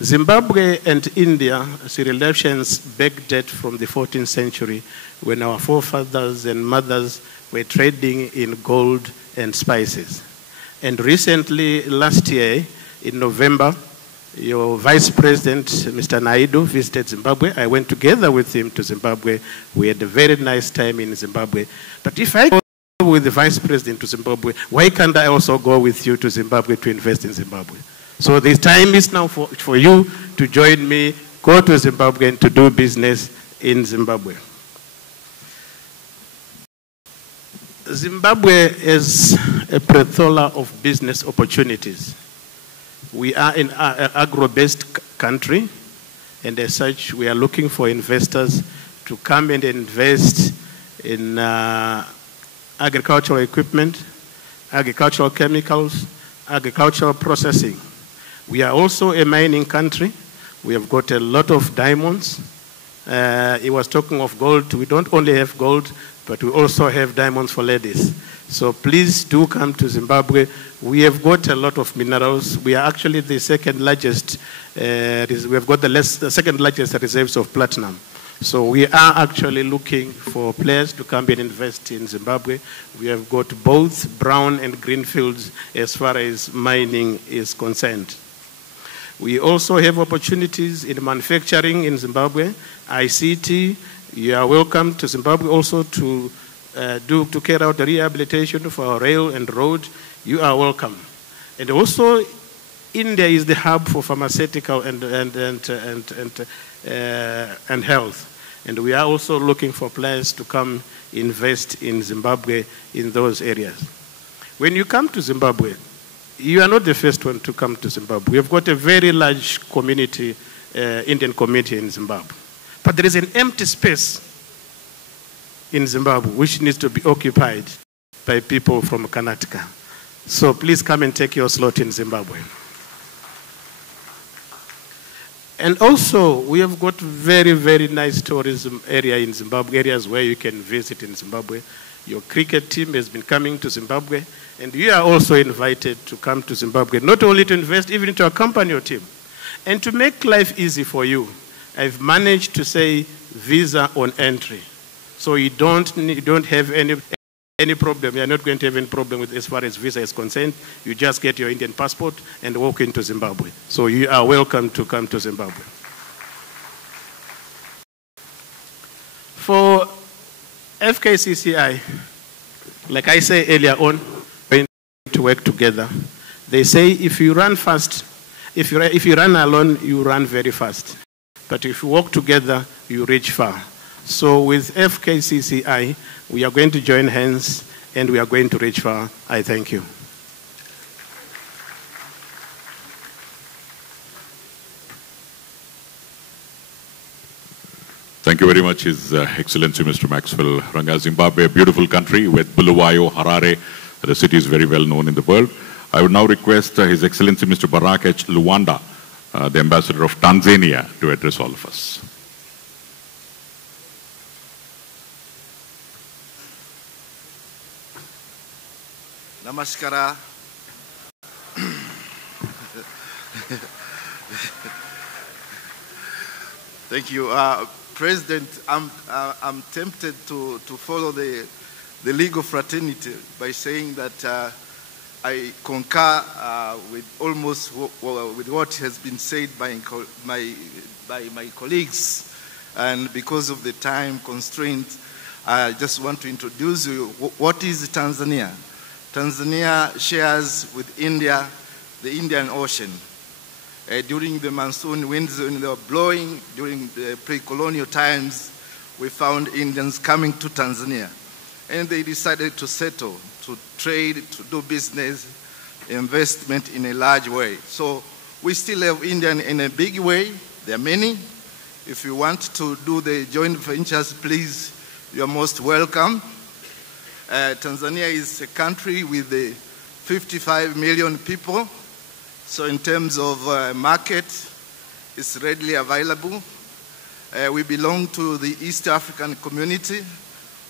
Zimbabwe and India's relations date from the 14th century when our forefathers and mothers were trading in gold and spices. And recently, last year, in November, your Vice President, Mr. Naidu, visited Zimbabwe. I went together with him to Zimbabwe. We had a very nice time in Zimbabwe. But if I go with the Vice President to Zimbabwe, why can't I also go with you to Zimbabwe to invest in Zimbabwe? So the time is now for you to join me, go to Zimbabwe and to do business in Zimbabwe. Zimbabwe is a plethora of business opportunities. We are an agro-based country, and as such, we are looking for investors to come and invest in agricultural equipment, agricultural chemicals, agricultural processing. We are also a mining country. We have got a lot of diamonds. He was talking of gold. We don't only have gold, but we also have diamonds for ladies. So please do come to Zimbabwe. We have got a lot of minerals. We are actually the second largest, we have got the second largest reserves of platinum. So we are actually looking for players to come and invest in Zimbabwe. We have got both brown and green fields as far as mining is concerned. We also have opportunities in manufacturing in Zimbabwe, ICT. You are welcome to Zimbabwe also to carry out the rehabilitation for our rail and road. You are welcome. And also, India is the hub for pharmaceutical and health. And we are also looking for players to come invest in Zimbabwe in those areas. When you come to Zimbabwe, you are not the first one to come to Zimbabwe. We have got a very large community, Indian community in Zimbabwe. But there is an empty space in Zimbabwe which needs to be occupied by people from Karnataka. So please come and take your slot in Zimbabwe. And also, we have got very, very nice tourism area in Zimbabwe, areas where you can visit in Zimbabwe. Your cricket team has been coming to Zimbabwe, and you are also invited to come to Zimbabwe, not only to invest, even to accompany your team. And to make life easy for you, I've managed to say visa on entry. So you don't have any problem. You're not going to have any problem with as far as visa is concerned. You just get your Indian passport and walk into Zimbabwe. So you are welcome to come to Zimbabwe. For FKCCI, like I said earlier on, we're going to work together. They say if you run fast, if you run alone, you run very fast. But if you work together, you reach far. So with FKCCI, we are going to join hands and we are going to reach far. I thank you. Thank you very much, His Excellency Mr. Maxwell Ranga. Zimbabwe, a beautiful country with Bulawayo, Harare. The city is very well known in the world. I would now request His Excellency Mr. Barak H. Luwanda, the Ambassador of Tanzania, to address all of us. Namaskara. Thank you. President, I'm tempted to follow the legal fraternity by saying that I concur with almost with what has been said by my colleagues, and because of the time constraint, I just want to introduce you. What is Tanzania? Tanzania shares with India the Indian Ocean. During the monsoon winds, when they were blowing during the pre-colonial times, we found Indians coming to Tanzania. And they decided to settle, to trade, to do business, investment in a large way. So we still have Indian in a big way. There are many. If you want to do the joint ventures, please, you are most welcome. Tanzania is a country with 55 million people. So in terms of market, it's readily available. We belong to the East African community.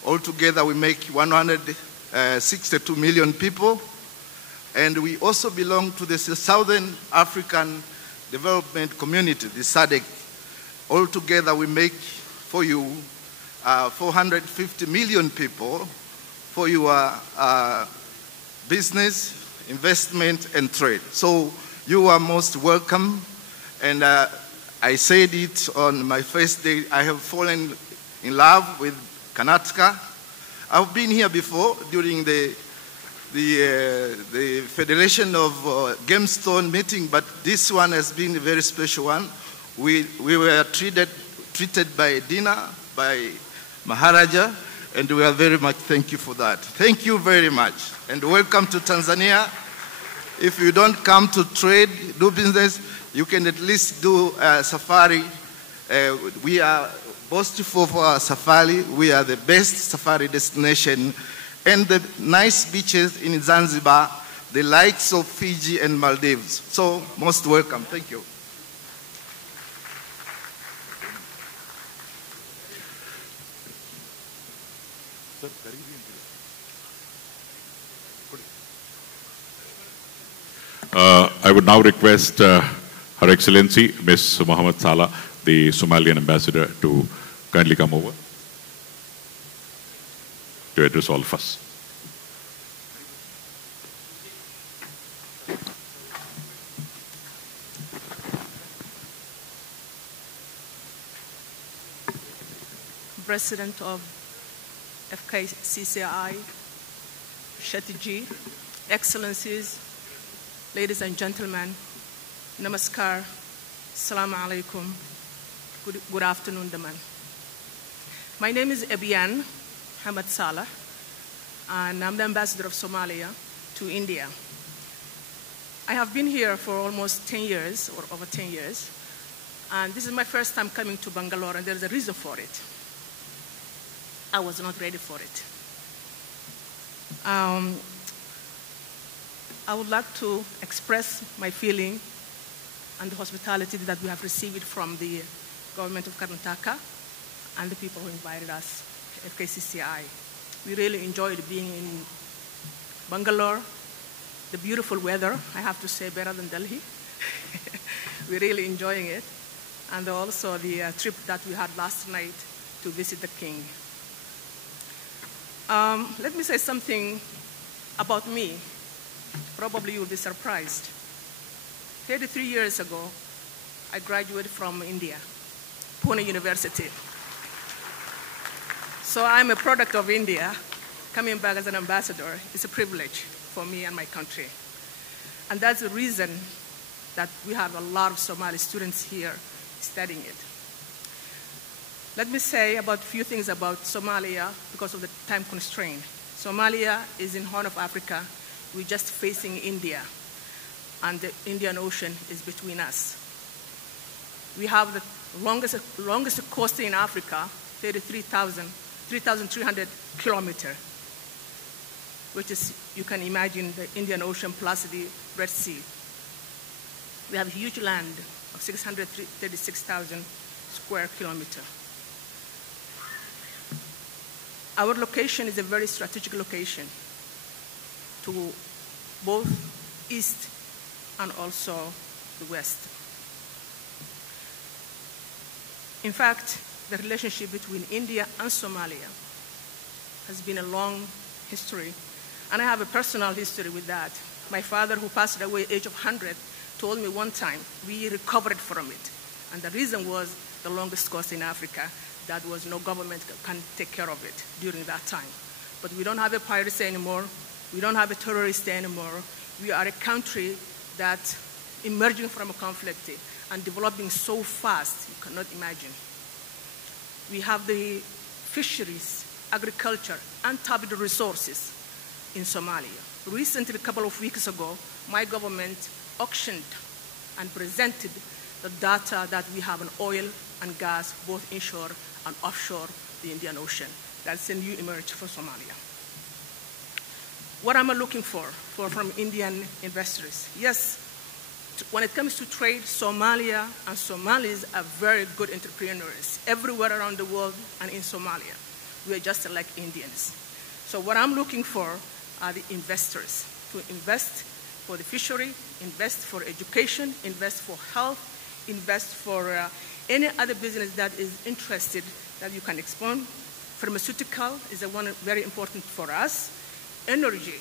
Altogether, we make 162 million people. And we also belong to the Southern African Development Community, the SADC. Altogether, we make for you 450 million people for your business, investment, and trade. So you are most welcome. And I said it on my first day, I have fallen in love with Karnataka. I've been here before during the Federation of Gemstone meeting, but this one has been a very special one. We were treated by dinner, by Maharaja, and we are very much thank you for that. Thank you very much, and welcome to Tanzania. If you don't come to trade, do business, you can at least do a safari. We are boastful for our safari. We are the best safari destination. And the nice beaches in Zanzibar, the likes of Fiji and Maldives. So, most welcome. Thank you. I would now request Her Excellency Ms. Mohammed Salah, the Somalian ambassador, to kindly come over to address all of us. President of FKCCI, Shetty, Excellencies, ladies and gentlemen, namaskar, assalamu alaikum, good afternoon, Daman. My name is Ebian Hamad Salah, and I'm the ambassador of Somalia to India. I have been here for almost 10 years, or over 10 years, and this is my first time coming to Bangalore, and there's a reason for it. I was not ready for it. I would like to express my feeling and the hospitality that we have received from the government of Karnataka and the people who invited us, FKCCI. We really enjoyed being in Bangalore. The beautiful weather, I have to say, better than Delhi. We're really enjoying it. And also the trip that we had last night to visit the king. Let me say something about me. Probably you'll be surprised. 33 years ago, I graduated from India, Pune University. So I'm a product of India. Coming back as an ambassador is a privilege for me and my country. And that's the reason that we have a lot of Somali students here studying it. Let me say about a few things about Somalia because of the time constraint. Somalia is in Horn of Africa. We're just facing India, and the Indian Ocean is between us. We have the longest coast in Africa, 3,300 kilometers, which is, you can imagine, the Indian Ocean plus the Red Sea. We have a huge land of 636,000 square kilometers. Our location is a very strategic location to both east and also the west. In fact, the relationship between India and Somalia has been a long history, and I have a personal history with that. My father, who passed away at the age of 100, told me one time we recovered from it, and the reason was the longest coast in Africa. That was no government can take care of it during that time. But we don't have a piracy anymore. We don't have a terrorist anymore. We are a country that's emerging from a conflict and developing so fast, you cannot imagine. We have the fisheries, agriculture, untapped resources in Somalia. Recently, a couple of weeks ago, my government auctioned and presented the data that we have on oil and gas, both inshore and offshore the Indian Ocean. That's a new emerge for Somalia. What am I looking for from Indian investors? Yes, when it comes to trade, Somalia and Somalis are very good entrepreneurs everywhere around the world and in Somalia. We are just like Indians. So what I'm looking for are the investors to invest for the fishery, invest for education, invest for health, invest for any other business that is interested that you can expand. Pharmaceutical is one very important for us. Energy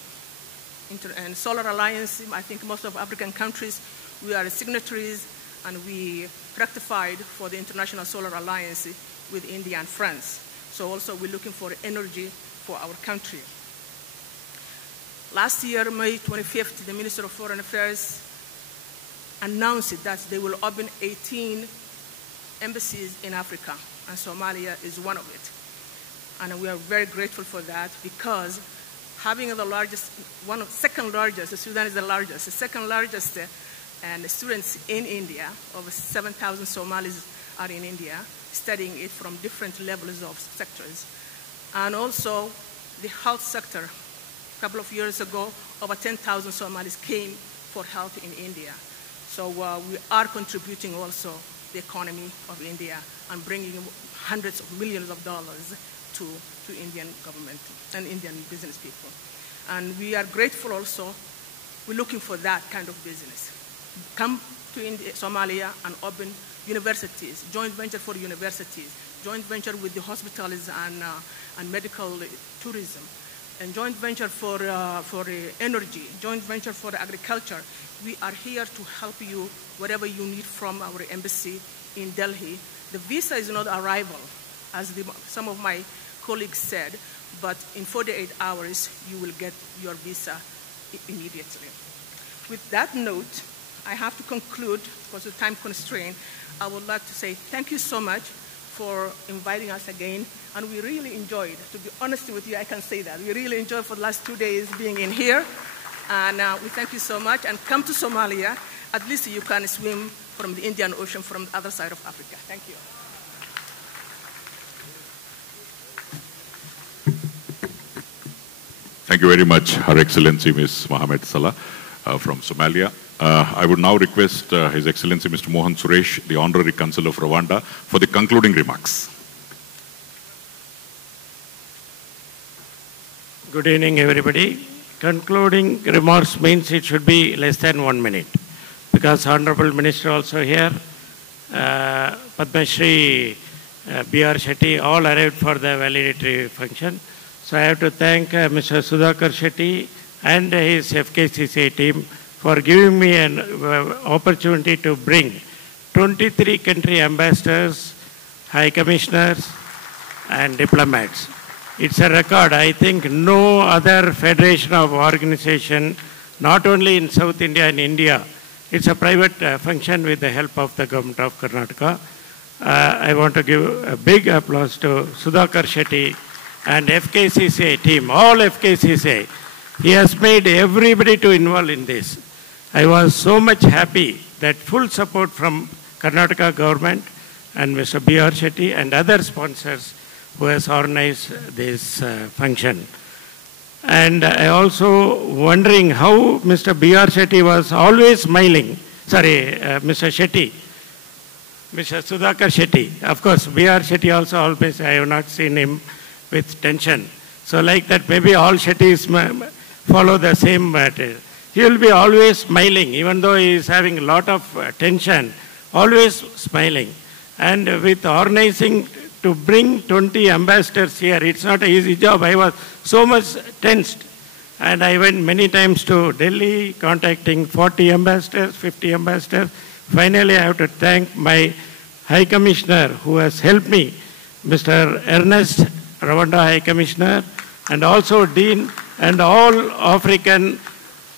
and Solar Alliance, I think most of African countries, we are signatories and we ratified for the International Solar Alliance with India and France. So also we're looking for energy for our country. Last year, May 25th, the Minister of Foreign Affairs announced that they will open 18 embassies in Africa, and Somalia is one of it. And we are very grateful for that because having the largest, second largest, Sudan is the largest, the second largest and the students in India, over 7,000 Somalis are in India, studying it from different levels of sectors. And also the health sector. A couple of years ago, over 10,000 Somalis came for health in India. So we are contributing also the economy of India and bringing hundreds of millions of dollars to Indian government and Indian business people. And we are grateful also, we're looking for that kind of business. Come to India, Somalia and open universities, joint venture for universities, joint venture with the hospitals and medical tourism, and joint venture for energy, joint venture for agriculture. We are here to help you whatever you need from our embassy in Delhi. The visa is not arrival, as some of my colleagues said, but in 48 hours you will get your visa immediately. With that note, I have to conclude because of time constraint. I would like to say thank you so much for inviting us again, and we really enjoyed, to be honest with you, I can say that. We really enjoyed for the last 2 days being in here, and we thank you so much, and come to Somalia. At least you can swim from the Indian Ocean from the other side of Africa. Thank you. Thank you very much, Her Excellency Ms. Mohamed Salah from Somalia. I would now request His Excellency Mr. Mohan Suresh, the Honorary Consul of Rwanda, for the concluding remarks. Good evening, everybody. Concluding remarks means it should be less than 1 minute, because Honorable Minister also here, Padma Shri, B.R. Shetty, all arrived for the validatory function. So I have to thank Mr. Sudhakar Shetty and his FKCCI team for giving me an opportunity to bring 23 country ambassadors, high commissioners, and diplomats. It's a record. I think no other federation of organization, not only in South India and India, it's a private function with the help of the government of Karnataka. I want to give a big applause to Sudhakar Shetty and FKCCI team, all FKCCI. He has made everybody to involve in this. I was so much happy that full support from Karnataka government and Mr. B.R. Shetty and other sponsors who has organized this function. And I also wondering how Mr. B.R. Shetty was always smiling. Mr. Shetty. Mr. Sudhakar Shetty. Of course, B.R. Shetty also always, I have not seen him with tension. So like that, maybe all Shettys follow the same matter. He will be always smiling, even though he is having a lot of tension, always smiling. And with organizing to bring 20 ambassadors here, it's not an easy job. I was so much tensed. And I went many times to Delhi, contacting 40 ambassadors, 50 ambassadors. Finally, I have to thank my High Commissioner who has helped me, Mr. Ernest, Rwanda High Commissioner, and also Dean, and all African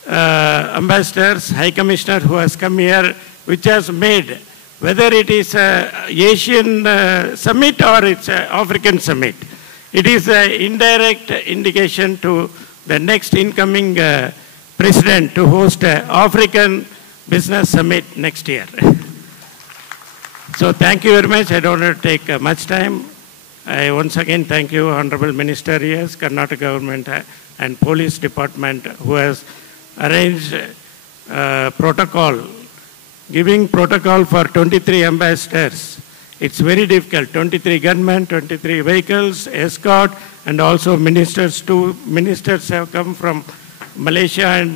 ambassadors, High Commissioner who has come here, which has made, whether it is an Asian summit or it's an African summit, it is an indirect indication to the next incoming president to host an African business summit next year. So thank you very much. I don't want to take much time. I once again thank you, Honorable Minister, yes, Karnataka government and police department who has arranged protocol, giving protocol for 23 ambassadors. It's very difficult, 23 gunmen, 23 vehicles, escort, and also ministers. 2 ministers have come from Malaysia and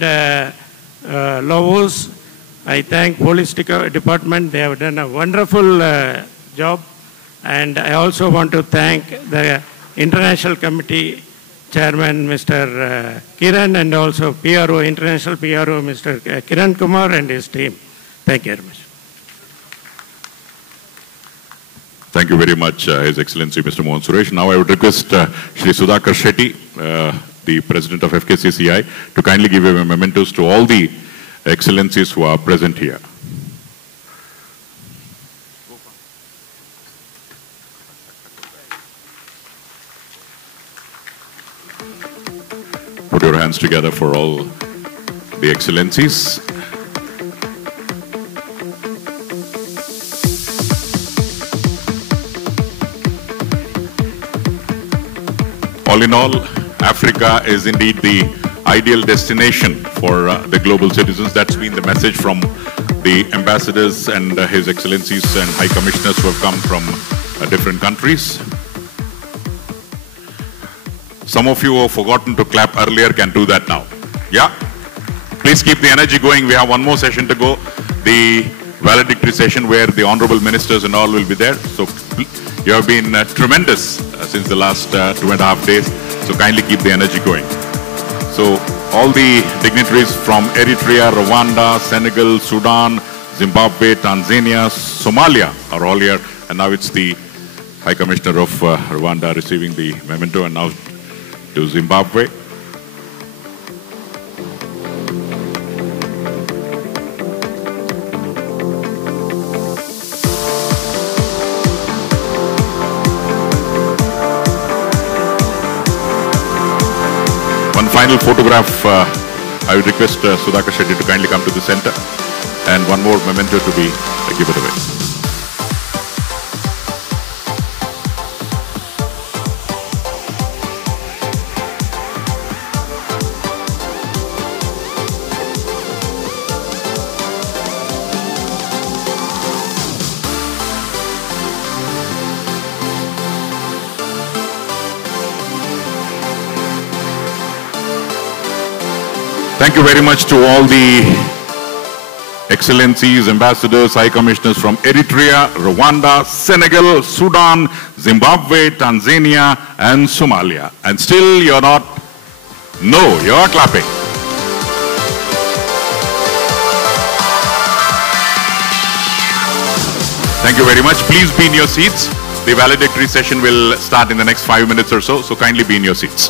Laos. I thank police department, they have done a wonderful job. And I also want to thank the International Committee Chairman, Mr. Kiran, and also PRO, International PRO, Mr. Kiran Kumar and his team. Thank you very much. Thank you very much, His Excellency Mr. Mohan Suresh. Now I would request Shri Sudhakar Shetty, the President of FKCCI, to kindly give a mementos to all the excellencies who are present here. Put your hands together for all the excellencies. All in all, Africa is indeed the ideal destination for the global citizens. That's been the message from the ambassadors and His Excellencies and High Commissioners who have come from different countries. Some of you who have forgotten to clap earlier can do that now. Yeah? Please keep the energy going. We have one more session to go. The valedictory session where the honorable ministers and all will be there. So you have been tremendous since the last 2.5 days. So kindly keep the energy going. So all the dignitaries from Eritrea, Rwanda, Senegal, Sudan, Zimbabwe, Tanzania, Somalia are all here. And now it's the High Commissioner of Rwanda receiving the memento, and now to Zimbabwe. One final photograph, I would request Sudhakar Shetty to kindly come to the center, and one more memento to be given away. Thank you very much to all the excellencies, ambassadors, high commissioners from Eritrea, Rwanda, Senegal, Sudan, Zimbabwe, Tanzania, and Somalia. And still you're not, no, you're clapping. Thank you very much. Please be in your seats. The valedictory session will start in the next 5 minutes or so, so kindly be in your seats.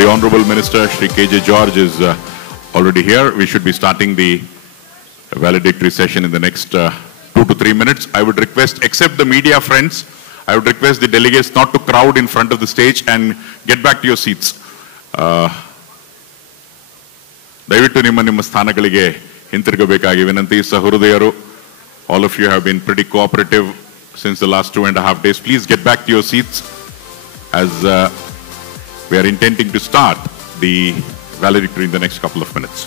The Honorable Minister, Shri KJ George, is already here. We should be starting the valedictory session in the next 2 to 3 minutes. I would request, except the media friends, I would request the delegates not to crowd in front of the stage and get back to your seats. ದಯವಿಟ್ಟು ನಿಮ್ಮ ಸ್ಥಾನಗಳಿಗೆ ಹಿಂತಿರುಗಬೇಕಾಗಿ ವಿನಂತಿ. ಸಹೃದಯರು, all of you have been pretty cooperative since the last 2.5 days. Please get back to your seats as we are intending to start the valedictory in the next couple of minutes.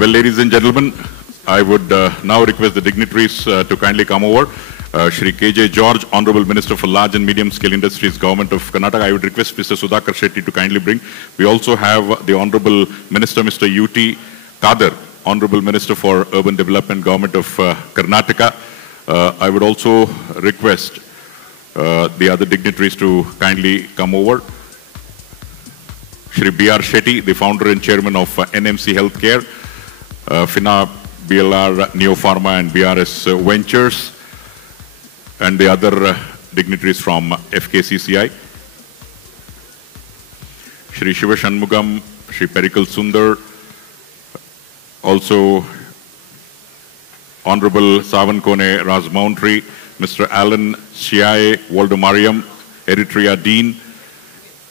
Well, ladies and gentlemen, I would now request the dignitaries to kindly come over. Shri KJ George, Honorable Minister for Large and Medium Scale Industries, Government of Karnataka. I would request Mr. Sudhakar Shetty to kindly bring. We also have the Honorable Minister, Mr. UT Kader, Honorable Minister for Urban Development, Government of Karnataka. I would also request the other dignitaries to kindly come over. Shri B.R. Shetty, the founder and chairman of NMC Healthcare, FINA, BLR, Neopharma and BRS Ventures, and the other dignitaries from FKCCI. Shri Shiva Shanmugam, Shri Perikal Sundar, also Honorable Savankone Rajmountry, Mr. Alan Shiae Waldemariam, Eritrea Dean,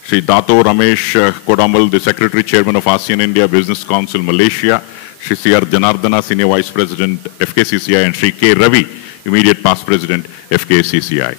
Shri Dato Ramesh Kodamal, the Secretary Chairman of ASEAN India Business Council Malaysia, Shri C.R. Janardana, Senior Vice President FKCCI, and Shri K. Ravi, Immediate Past President FKCCI.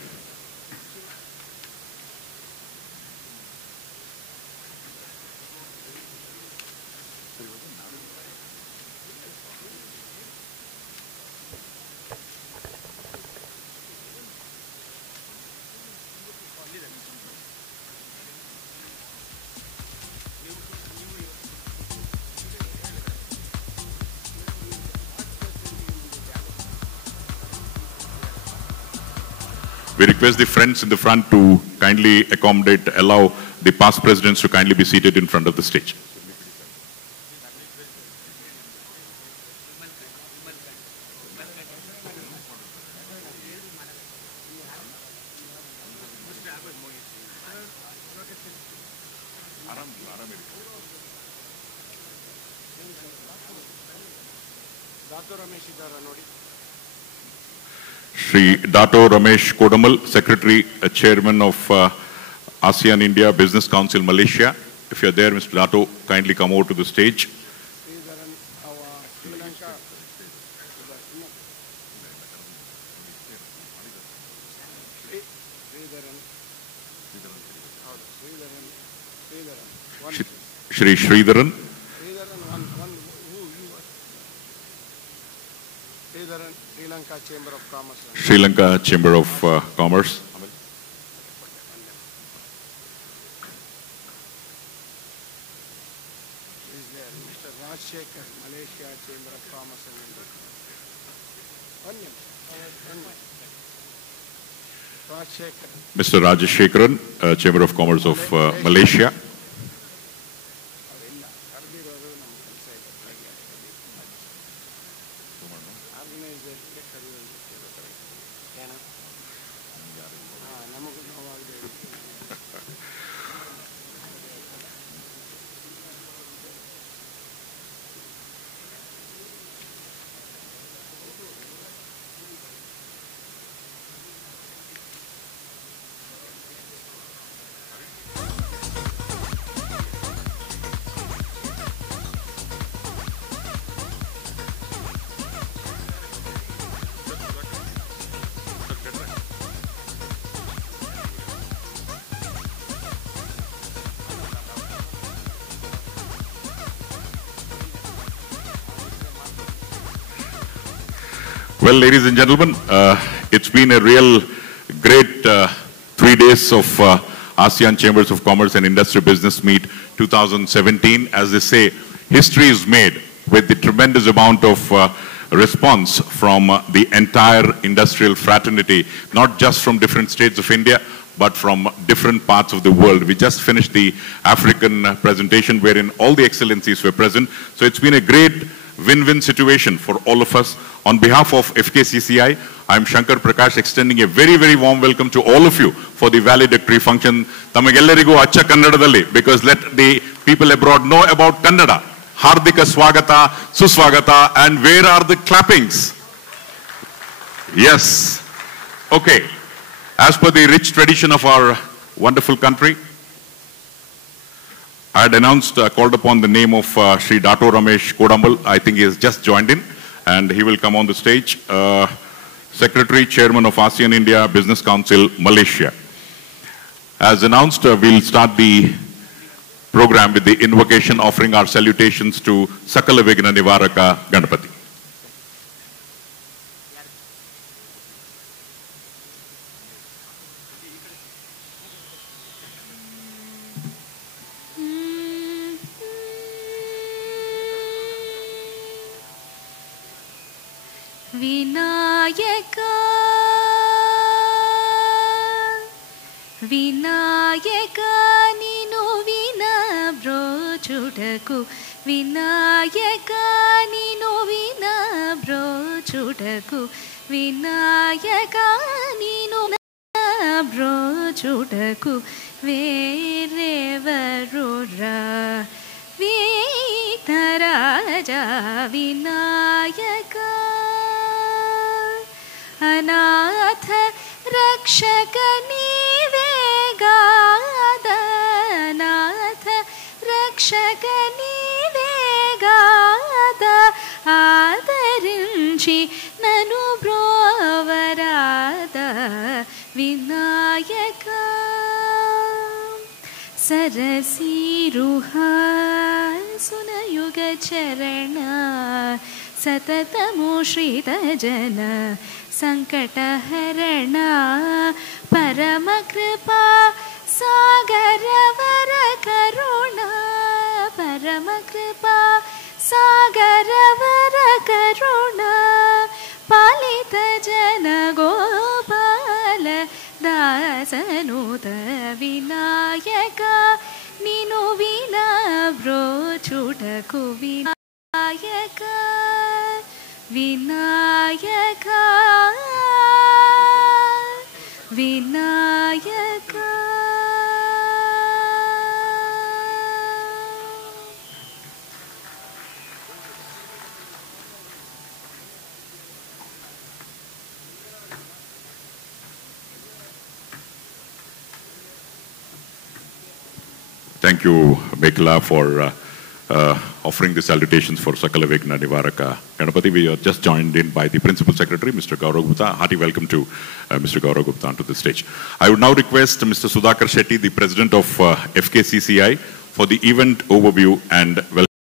We request the friends in the front to kindly accommodate, allow the past presidents to kindly be seated in front of the stage. Shri Dato Ramesh Kodamal, Secretary, Chairman of ASEAN India Business Council Malaysia. If you're there, Mr. Dato, kindly come over to the stage. Shri Sridharan. Sri Lanka Chamber of Commerce. Mr. Rajashekaran, Chamber of Commerce of Malaysia. Well, ladies and gentlemen, it's been a real great 3 days of ASEAN Chambers of Commerce and Industry Business Meet 2017. As they say, history is made with the tremendous amount of response from the entire industrial fraternity, not just from different states of India, but from different parts of the world. We just finished the African presentation wherein all the excellencies were present. So it's been a great win-win situation for all of us. On behalf of FKCCI, I'm Shankar Prakash, extending a very, very warm welcome to all of you for the valedictory function. Tamagellarigu acha Kannadadalli, because let the people abroad know about Kannada. Hardika Swagata, Suswagata, and where are the clappings? Yes. Okay. As per the rich tradition of our wonderful country, I had announced, called upon the name of Shri Dato Ramesh Kodamal. I think he has just joined in, and he will come on the stage. Secretary, Chairman of ASEAN India Business Council, Malaysia. As announced, we'll start the program with the invocation, offering our salutations to Sakala Vigna Nivaraka Ganapati. Vinayaka నిను వినబ్రోచుటకు వినాయక నిను వినబ్రోచుటకు వినాయక నిను బ్రోచుటకు వేరెవరురా విఘ్నరాజా వినాయక అనాథ రక్షక నీవేగాద అనాథ రక్షక నీవేగాద ఆదరించి నను బ్రోవరాద వినాయక సరసీరుహాసునయుగ చరణ సతతముశ్రిత జన సంకటహరణ పరమకృపా సాగరవర కరుణ పరమకృపా సాగరవర కరుణ పాలిత జన గోపాల దాసనుత వినాయక నిను వినబ్రోచుటకు Vinayaka Vinayaka Vinayaka Thank you, Mekla, for offering the salutations for Sakala Vigna Nivaraka Ganapati. We are just joined in by the Principal Secretary, Mr. Gaurav Gupta. Hearty welcome to Mr. Gaurav Gupta onto the stage. I would now request Mr. Sudhakar Shetty, the President of FKCCI, for the event overview and welcome.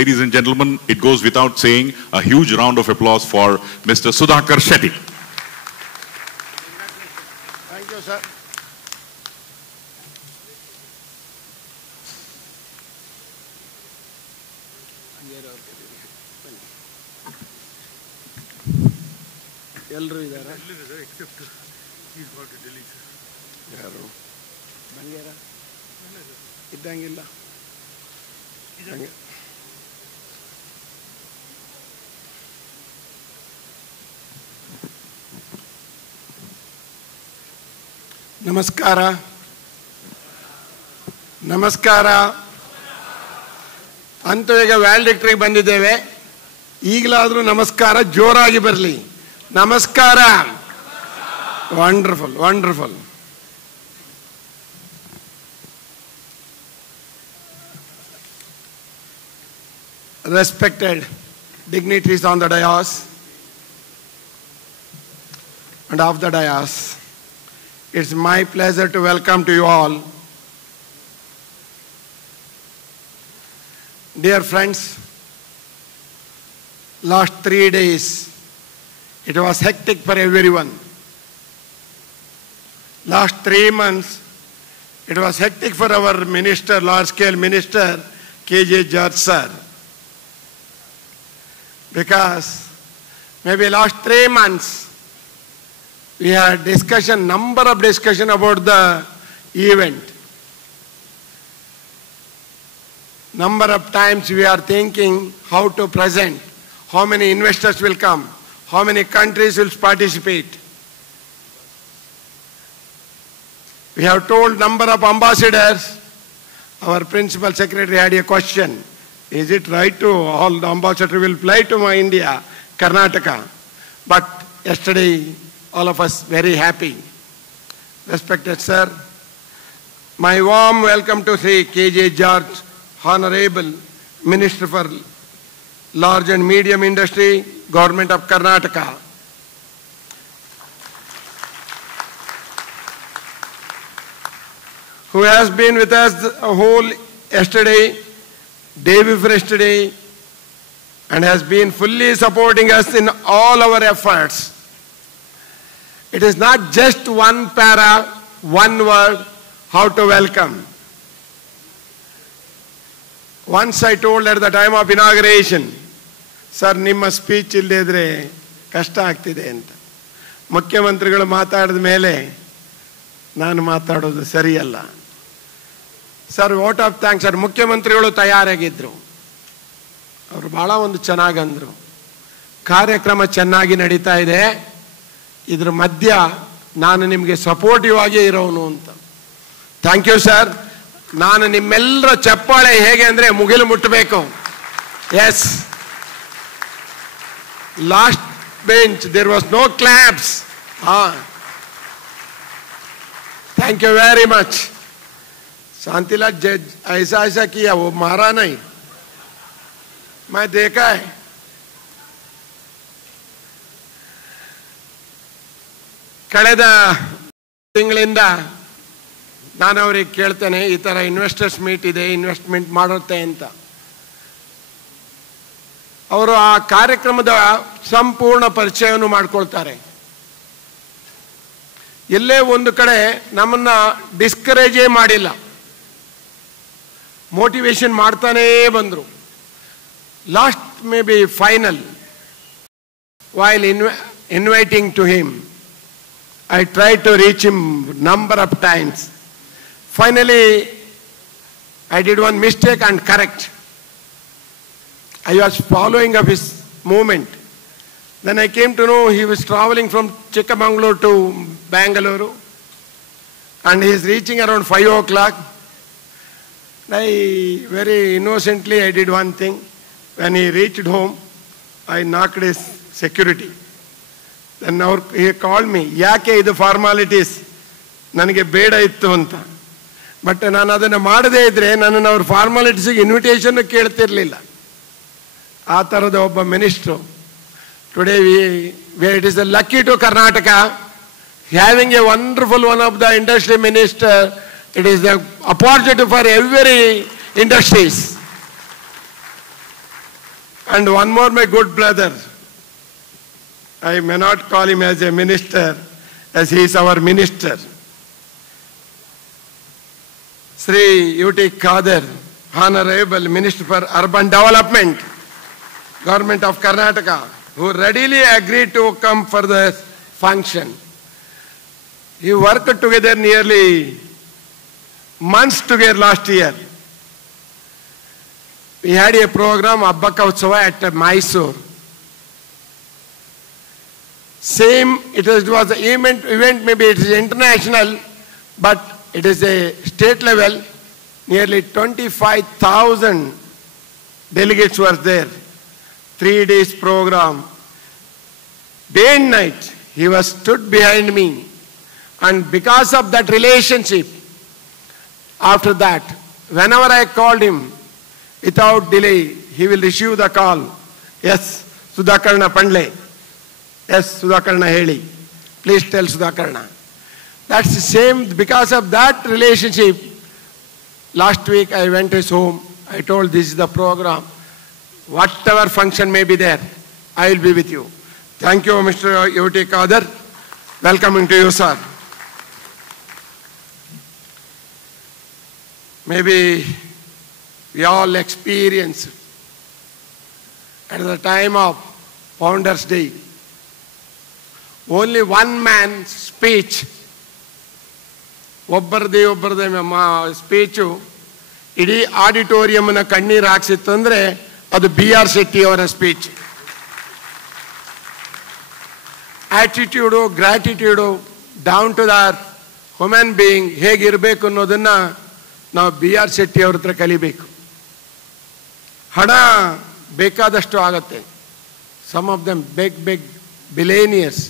Ladies and gentlemen, it goes without saying, a huge round of applause for Mr. Sudhakar Shetty. Thank you, sir. ಎಲ್ಲರೂ ಇದ್ದಾರೆ except is got to Delhi sir. ಯಾರು ಬಂಗೇರ ಇದ್ದಂಗಿಲ್ಲ. ನಮಸ್ಕಾರ ನಮಸ್ಕಾರ. ಅಂತೂ ಈಗ ವ್ಯಾಲಿಡಿಕ್ಟ್ರಿಗೆ ಬಂದಿದ್ದೇವೆ. ಈಗಲಾದರೂ ನಮಸ್ಕಾರ ಜೋರಾಗಿ ಬರಲಿ. ನಮಸ್ಕಾರ. Wonderful wonderful. Respected dignitaries on the dais and off the dais, it's my pleasure to welcome to you all. Dear friends, last 3 days it was hectic for everyone. Last 3 months it was hectic for our minister, large-scale minister, K.J. George sir. Because maybe last 3 months we had number of discussion about the event. Number of times we are thinking how to present, how many investors will come, how many countries will participate. We have told number of ambassadors. Our principal secretary had a question. Is it right to all the ambassadors will fly to India, Karnataka? But yesterday, all of us very happy. Respected sir, my warm welcome to Sri K.J. George, Honorable Minister for Large and Medium Industry, Government of Karnataka. Who has been with us the whole yesterday, day before yesterday, and has been fully supporting us in all our efforts. It is not just one para, one word, how to welcome. Once I told at the time of inauguration, sir, ನಿಮ್ಮ speech ಇಲ್ಲದೆ ಇದ್ರೆ ಕಷ್ಟ ಆಗ್ತಿದೆ ಅಂತ. ಮುಖ್ಯಮಂತ್ರಿಗಳು ಮಾತಾಡಿದ ಮೇಲೆ ನಾನು ಮಾತಾಡೋದು ಸರಿಯಲ್ಲ. Sir, vote of thanks sir. ಮುಖ್ಯಮಂತ್ರಿಗಳು ತಯಾರಾಗಿದ್ದರು. ಅವರು ಭಾಳ ಒಂದು ಚೆನ್ನಾಗಂದರು, ಕಾರ್ಯಕ್ರಮ ಚೆನ್ನಾಗಿ ನಡೀತಾ ಇದೆ, ಇದ್ರ ಮಧ್ಯ ನಾನು ನಿಮಗೆ ಸಪೋರ್ಟಿವ್ ಆಗಿ ಇರೋನು ಅಂತ. Thank you sir. ನಾನು ನಿಮ್ಮೆಲ್ಲರ ಚಪ್ಪಾಳೆ ಹೇಗೆ ಅಂದರೆ ಮುಗಿಲು ಮುಟ್ಟಬೇಕು. Yes, last bench there was no claps. Thank you very much. Shantilal जज ऐसा ऐसा किया, वो मारा नहीं, मैं देखा है. ಕಳೆದ ತಿಂಗಳಿಂದ ನಾನು ಅವ್ರಿಗೆ ಕೇಳ್ತೇನೆ, ಈ ಥರ ಇನ್ವೆಸ್ಟರ್ಸ್ ಮೀಟ್ ಇದೆ, ಇನ್ವೆಸ್ಟ್ಮೆಂಟ್ ಮಾಡುತ್ತೆ ಅಂತ. ಅವರು ಆ ಕಾರ್ಯಕ್ರಮದ ಸಂಪೂರ್ಣ ಪರಿಚಯವನ್ನು ಮಾಡ್ಕೊಳ್ತಾರೆ. ಎಲ್ಲೇ ಒಂದು ಕಡೆ ನಮ್ಮನ್ನ ಡಿಸ್ಕರೇಜೇ ಮಾಡಿಲ್ಲ, ಮೋಟಿವೇಶನ್ ಮಾಡ್ತಾನೇ ಬಂದರು. Last may be final while inviting to him, I tried to reach him number of times. Finally, I did one mistake and correct. I was following up his movement. Then I came to know he was traveling from Chikkamangaluru to Bangalore, and he is reaching around 5 o'clock. I very innocently I did one thing. When he reached home, I knocked his security. Then he called me, ಯಾಕೆ ಇದು formalities, ನನಗೆ ಬೇಡ ಇತ್ತು ಅಂತ. But ನಾನು ಅದನ್ನು ಮಾಡದೇ ಇದ್ರೆ ನನ್ನನ್ನು ಅವ್ರ ಫಾರ್ಮಾಲಿಟೀಸಿಗೆ ಇನ್ವಿಟೇಷನ್ ಕೇಳ್ತಿರ್ಲಿಲ್ಲ. ಆ ಥರದ ಒಬ್ಬ minister. Today it is lucky to Karnataka having a wonderful one of the industry minister. It is the opportunity for every industries. And one more my good brother, I may not call him as a minister, as he is our minister. Sri U.T. Kadir, Honorable Minister for Urban Development, Government of Karnataka, who readily agreed to come for the function. He worked together nearly months together last year. We had a program, Abbaka Utsava, at Mysore. Same, it was an event, maybe it is international, but it is a state level. Nearly 25,000 delegates were there. 3 days program. Day and night, he was stood behind me. And because of that relationship, after that, whenever I called him, without delay, he will receive the call. Yes, Sudhakarna Pandle. Yes, Sudhakarna Heli. Please tell Sudhakarna. That's the same, because of that relationship. Last week I went to his home. I told, this is the program. Whatever function may be there, I will be with you. Thank you, Mr. U.T. Kadir. Welcoming to you, sir. Maybe we all experienced at the time of Founders Day, only one man's speech, ಒಬ್ಬರದೇ speech ಇಡೀ ಆಡಿಟೋರಿಯಂನ ಕಣ್ಣೀರು ಹಾಕ್ಸಿತ್ತು ಅಂದರೆ ಅದು B.R. Shetty ಅವರ speech. Attitude, gratitude, down to the human being ಹೇಗಿರಬೇಕು ಅನ್ನೋದನ್ನು ನಾವು B.R. ಶೆಟ್ಟಿ ಅವ್ರ ಹತ್ರ ಕಲಿಬೇಕು. ಹಣ ಬೇಕಾದಷ್ಟು ಆಗುತ್ತೆ. Some of them big billionaires,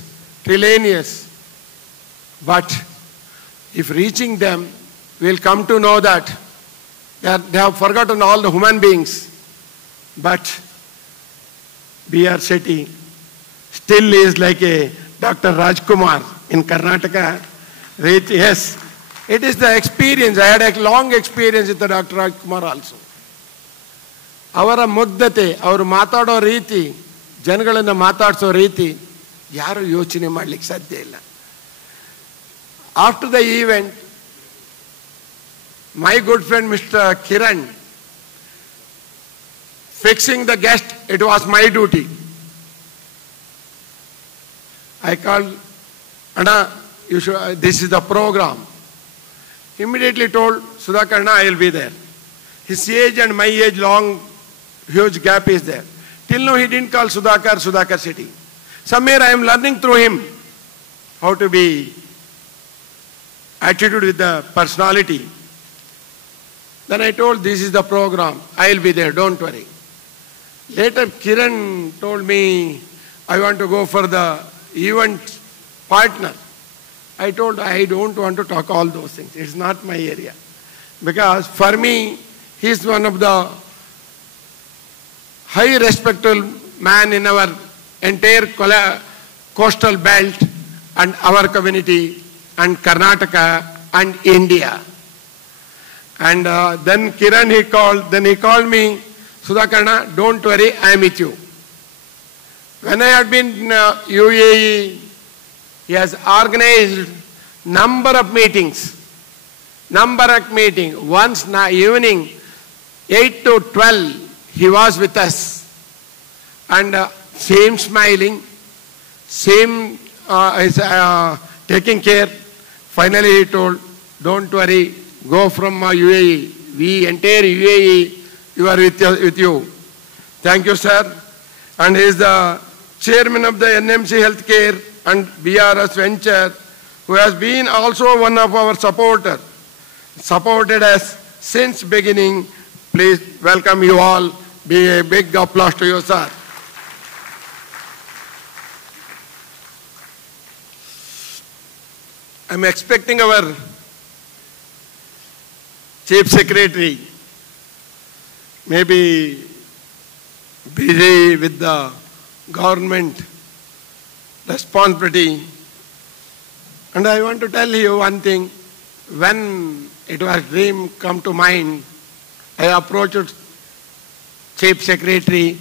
trillionious, but if reaching them, we'll come to know that they have forgotten all the human beings. But B.R. Shetty still is like a Dr. Rajkumar in Karnataka. Yes, it is the experience. I had a long experience with the Dr. Rajkumar also. ಅವರ ಮುಗ್ಧತೆ, ಅವರು ಮಾತಾಡೋ ರೀತಿ, ಜನಗಳನ್ನು ಮಾತಾಡಿಸೋ ರೀತಿ ಯಾರು ಯೋಚನೆ ಮಾಡಲಿಕ್ಕೆ ಸಾಧ್ಯ ಇಲ್ಲ. After the event, my good friend Mr. Kiran, fixing the guest, it was my duty. I called, Anna, this is the program. Immediately told Sudhakarna, I will be there. His age and my age, long, huge gap is there. Till now he didn't call Sudhakar City. Somewhere I am learning through him how to be attitude with the personality. Then I told, this is the program. I will be there, don't worry. Later Kiran told me, I want to go for the event partner. I told, I don't want to talk all those things. It's not my area. Because for me, he's one of the high respectable man in our entire coastal belt and our community and Karnataka and India. And then Kiran he called me, Sudhakarna, don't worry, I am with you. When I had been in UAE, he has organized number of meetings. Once evening, 8 to 12, he was with us. And same smiling, same taking care. Finally he told, don't worry, go from UAE. We entire UAE, you are with you. Thank you, sir. And he is the chairman of the NMC Healthcare and BRS Venture, who has been also one of our supporters. Supported us since beginning. Please welcome you all. Be a big applause to you, sir. I'm expecting our Chief Secretary maybe busy with the government responsibility. And I want to tell you one thing. When it was dream come to mind, I approached Chief Secretary.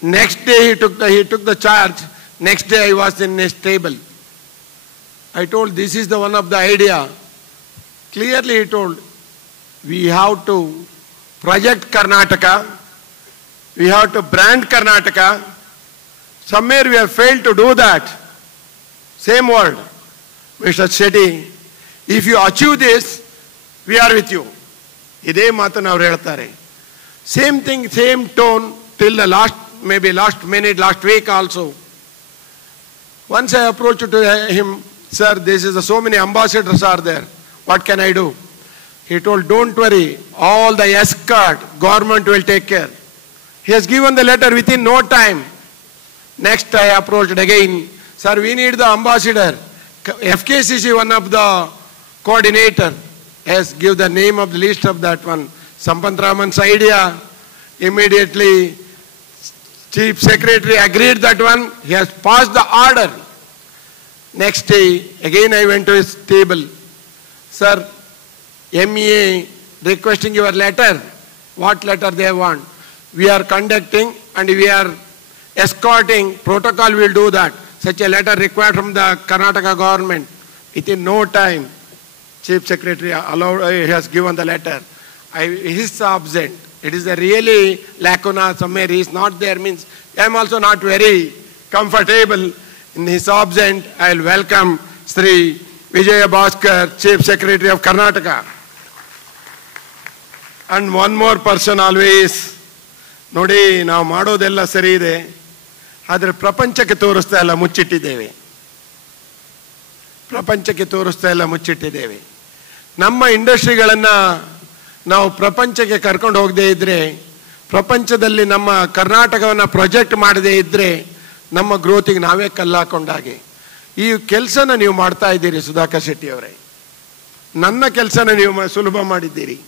Next day he took the charge. Next day I was in his table. I told, this is the one of the idea. Clearly he told, we have to project Karnataka. We have to brand Karnataka. Somewhere we have failed to do that. Same word. Mr. Shetty, if you achieve this, we are with you. Ide maatanu avaru heltare. Same thing, same tone till the last minute, last week also. Once I approached to him, sir, so many ambassadors are there. What can I do? He told, don't worry, all the escort, government will take care. He has given the letter within no time. Next I approached again, sir, we need the ambassador. FKCCI, one of the coordinator, has give the name of the list of that one. Sampanth Raman's idea. Immediately, Chief Secretary agreed that one. He has passed the order. Next day, again I went to his table. Sir, MEA requesting your letter. What letter they want? We are conducting and we are escorting. Protocol will do that. Such a letter required from the Karnataka government. Within no time, Chief Secretary has given the letter. He is absent. It is a really lacuna somewhere. He is not there means I am also not very comfortable. In his absent, I will welcome Sri Vijaya Bhaskar, Chief Secretary of Karnataka. And one more person always, Nodi, now Mado della Saride, Hadre Prapanchake Torustha ella muchittiddeve. Prapanchake Torustha ella muchittiddeve. Namma ಇಂಡಸ್ಟ್ರಿಗಳನ್ನು ನಾವು ಪ್ರಪಂಚಕ್ಕೆ ಕರ್ಕೊಂಡು ಹೋಗದೇ ಇದ್ರೆ, ಪ್ರಪಂಚದಲ್ಲಿ ನಮ್ಮ ಕರ್ನಾಟಕವನ್ನು project ಮಾಡದೇ ಇದ್ರೆ, ನಮ್ಮ ಗ್ರೋತಿಗೆ ನಾವೇ ಕಲ್ಲಾಕೊಂಡಾಗೆ. ಈ ಕೆಲಸನ ನೀವು ಮಾಡ್ತಾ ಇದ್ದೀರಿ ಸುಧಾಕರ್ ಶೆಟ್ಟಿ ಅವರೇ. ನನ್ನ ಕೆಲಸನ ನೀವು ಸುಲಭ ಮಾಡಿದ್ದೀರಿ.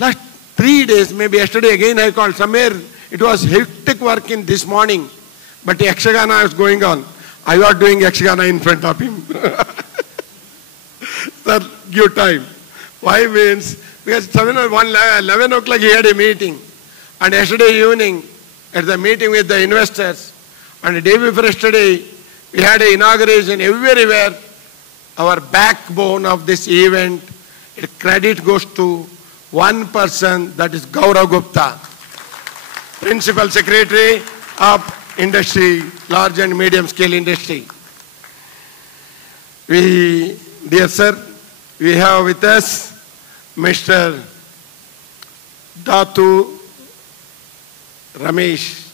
Last 3 days, maybe yesterday again I called somewhere. It was hectic work in this morning, but Yakshagana was going on. I was doing Yakshagana in front of him. Sir, give time. Why means, because 11 o'clock he had a meeting. And yesterday evening, at the meeting with the investors, and the day before yesterday, we had an inauguration everywhere. Our backbone of this event, credit goes to one person, that is Gaurav Gupta, Principal Secretary of Industry, Large and Medium Scale Industry. Dear sir, we have with us Mr. Datu Ramesh.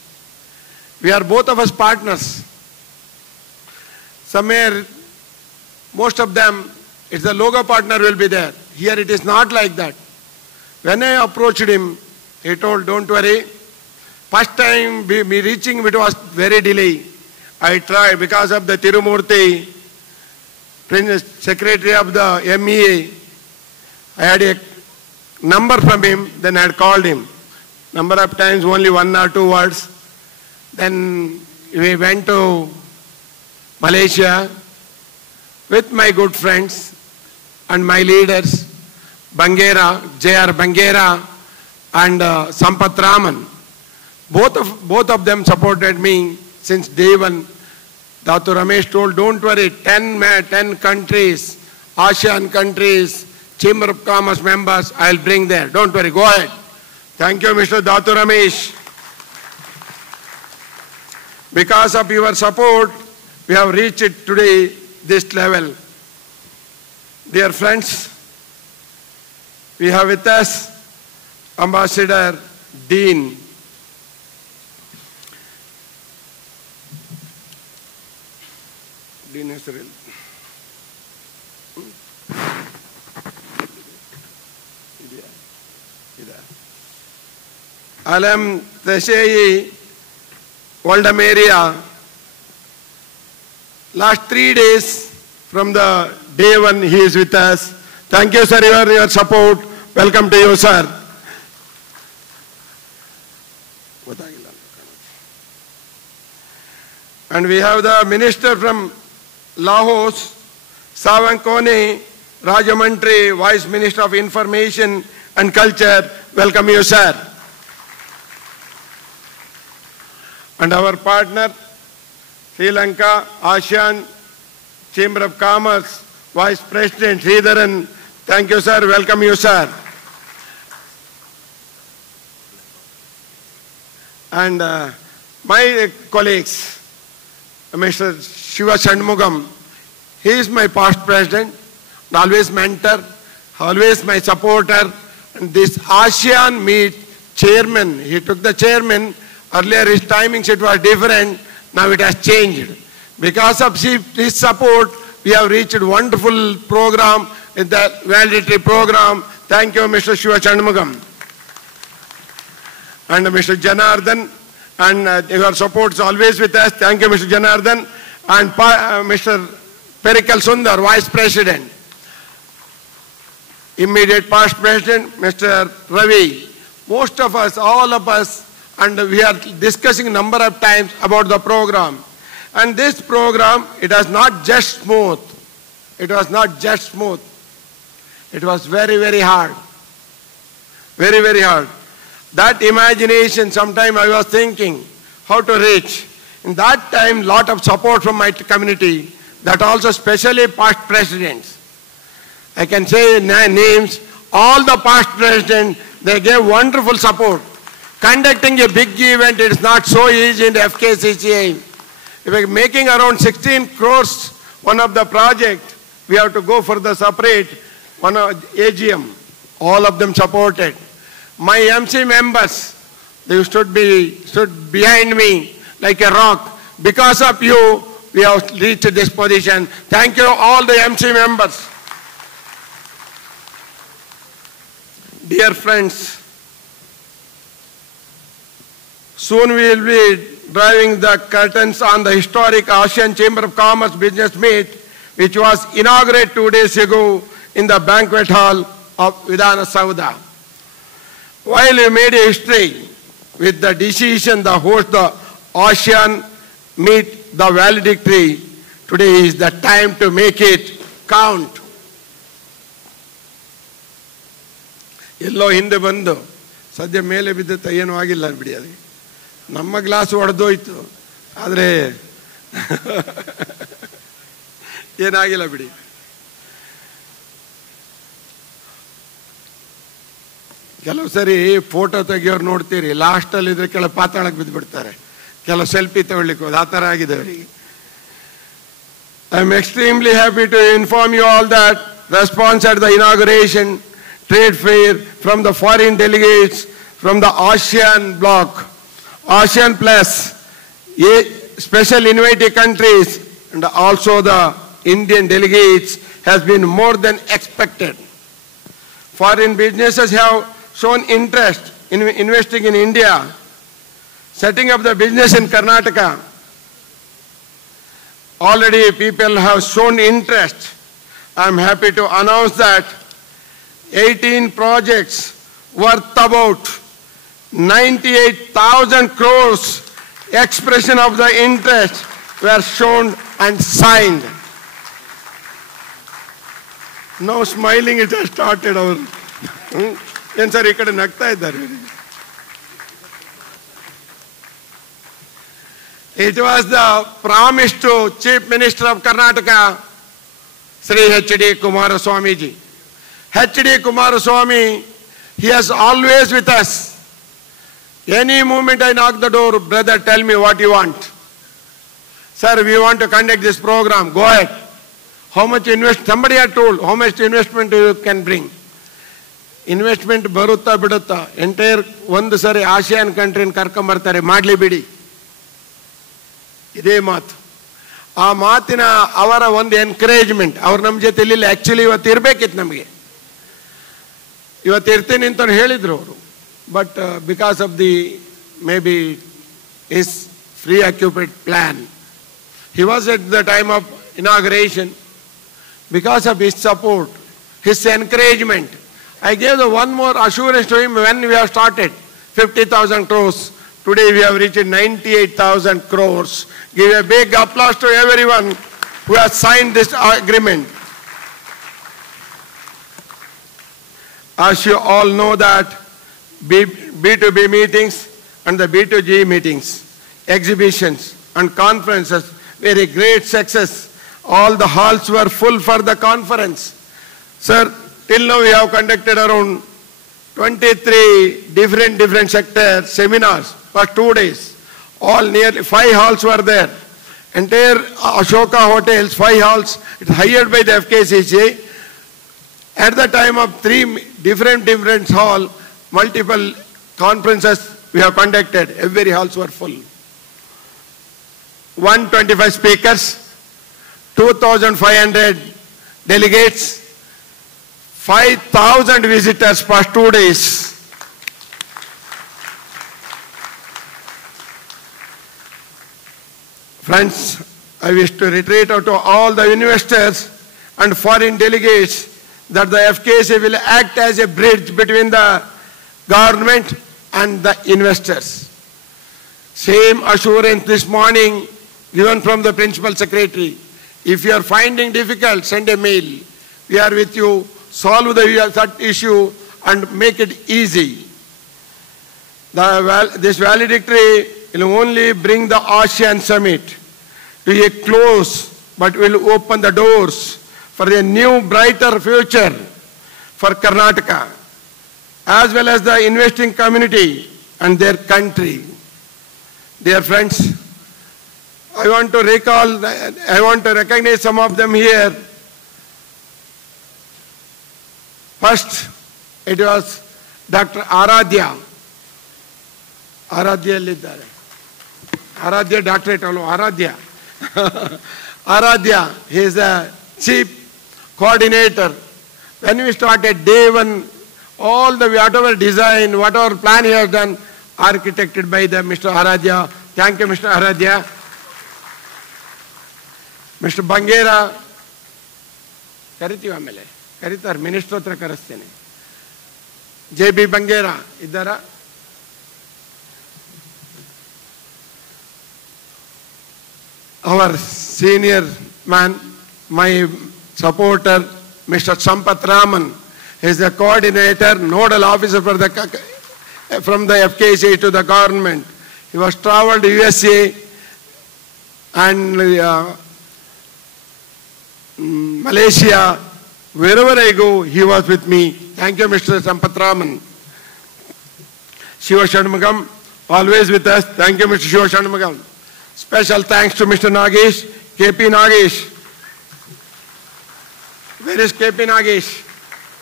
We are both of us partners. Somewhere, most of them, it's the logo partner will be there. Here it is not like that. When I approached him, he told, don't worry. First time me reaching, it was very delay. I tried because of the Tirumurti, secretary of the MEA. I had a number from him, then I had called him. Number of times, only 1 or 2 words. Then we went to Malaysia with my good friends and my leaders, Bangera, J.R. Bangera and Sampath Raman. Both of them supported me since day one. Dr. Ramesh told, don't worry, 10 countries, ASEAN countries, Chamber of Commerce members, I'll bring there. Don't worry, go ahead. Thank you, Mr. Dr. Ramesh. Because of your support, we have reached today this level. Dear friends, we have with us Ambassador Dean. Dean Israel. Alam Tashei Waldamaria. Last 3 days from the day one he is with us. Thank you, sir, for your support. Welcome to you, sir. And we have the minister from Laos, Savankone Rajamantri, Vice Minister of Information and Culture. Welcome you, sir. And our partner, Sri Lanka, ASEAN, Chamber of Commerce, Vice President Sridharan. Thank you, sir. Welcome you, sir. And my colleagues, Mr. Shiva Shanmugam, he is my past president, always mentor, always my supporter. And this ASEAN meet chairman, he took the chairman. Earlier his timings it was different, now it has changed. Because of his support, we have reached a wonderful program in the validity program. Thank you, Mr. Shiva Shanmugam. And Mr. Janardhan, and your support is always with us. Thank you, Mr. Janardhan. And Mr. Perikal Sundar, Vice President. Immediate past President, Mr. Ravi. Most of us, all of us, and we are discussing a number of times about the program. And this program, it was not just smooth. It was not just smooth. It was very, very hard. Very, very hard. That imagination, sometime I was thinking how to reach. In that time, lot of support from my community, that also especially past presidents. I can say names, all the past presidents, they gave wonderful support. Conducting a big event, it is not so easy in the FKCCI. If we are making around 16 crores, one of the project, we have to go for the separate one AGM. All of them supported. My MC members, they stood behind me like a rock. Because of you, we have reached this position. Thank you all the MC members. Dear friends, soon we will be driving the curtains on the historic ASEAN Chamber of Commerce business meet, which was inaugurated 2 days ago in the banquet hall of Vidhana Sauda. While we made a history with the decision to host the ASEAN meet the valedictory, today is the time to make it count. ಎಲ್ಲೋ ಹಿಂದೆ ಬಂದು ಸದ್ಯ ಮೇಲೆ ಬಿದ್ದ ಏನೂ ಆಗಿಲ್ಲ ಬಿಡಿ, ಅದು ನಮ್ಮ ಗ್ಲಾಸ್ ಒಡೆದೋಯ್ತು, ಆದರೆ ಏನಾಗಿಲ್ಲ ಬಿಡಿ. ಕೆಲವು ಸರಿ ಫೋಟೋ ತೆಗಿಯೋರು ನೋಡ್ತೀರಿ, ಲಾಸ್ಟಲ್ಲಿ ಇದ್ರೆ ಕೆಲವು ಪಾತಾಳಕ್ಕೆ ಬಿದ್ದುಬಿಡ್ತಾರೆ, ಕೆಲವು ಸೆಲ್ಫಿ ತಗೊಳ್ಳಿಕ್ಕೆ ಹೋದ, ಆ ಥರ ಆಗಿದೆ ಅವರಿಗೆ. I am extremely happy to inform you all that response at the inauguration, trade fair, from the foreign delegates, from the ASEAN bloc, ASEAN plus, special invitee countries, and also the Indian delegates has been more than expected. Foreign businesses have shown interest in investing in India, setting up the business in Karnataka. Already people have shown interest. I am happy to announce that 18 projects worth about 98,000 crores expression of the interest were shown and signed. Now smiling it has started. It was the promise to Chief Minister of Karnataka, Sri H.D. Kumaraswamy ji. H.D. Kumaraswamy, he is always with us. Any moment I knock the door, brother, tell me what you want. Sir, we want to conduct this program. Go ahead. How much invest? Somebody had told how much investment you can bring. Investment barutta bidutta. Entire one sari ASEAN country in karkambartare madli bidi. Ide maatu. ಆ ಮಾತಿನ ಅವರ ಒಂದು encouragement ಅವ್ರು ನಮ್ಮ ಜೊತೆಲಿ actually ಇವತ್ತು ಇರಬೇಕಿತ್ತು ನಮಗೆ. ಇವತ್ತು ಇರ್ತೀನಿ ಅಂತ ಹೇಳಿದ್ರು ಅವರು. But because of the may be is free occupied plan. He was at the time of inauguration. Because of his support, his encouragement, I gave the one more assurance to him when we have started. 50,000 crores. Today we have reached 98,000 crores. Give a big applause to everyone who has signed this agreement. As you all know that B2B meetings and the B2G meetings, exhibitions and conferences were a great success. All the halls were full for the conference. Sir, till now we have conducted around 23 different sector seminars for 2 days. All nearly 5 halls were there. Entire Ashoka hotels, 5 halls, it's hired by the FKCCI. At the time of 3 different hall, multiple conferences we have conducted. Every halls were full. 125 speakers, 2,500 delegates, 5,000 visitors for 2 days. Friends, I wish to reiterate to all the investors and foreign delegates that the FKC will act as a bridge between the government and the investors. Same assurance this morning given from the Principal Secretary. If you are finding difficult, send a mail. We are with you. Solve that issue and make it easy. This valedictory will only bring the ASEAN summit to a close, but will open the doors for a new, brighter future for Karnataka, as well as the investing community and their country. Dear friends, I want to recognize some of them here. First, it was Dr. Aradhya. Aradhya doctorate, Aradhya. Aradhya, he is the chief coordinator. When we started day 1, all the whatever design, whatever plan he has done, architected by the Mr. Aradhya. Thank you, Mr. Aradhya. Mr. Bangera, ಕರಿತೀವಿ ಆಮೇಲೆ ಕರೀತಾರೆ minister ಹತ್ರ ಕರೆಸ್ತೇನೆ. JB Bangera ಇದ್ದಾರಾ? Our senior man, my supporter, Mr. Sampath Raman, is the coordinator, nodal officer for from the FKC to the government. He was traveled to USA and Malaysia. Wherever I go, he was with me. Thank you, Mr. Sampath Raman. Shiva Shanmugam, always with us. Thank you, Mr. Shiva Shanmugam. Special thanks to Mr. Nagesh, KP Nagesh. Where is KP Nagesh?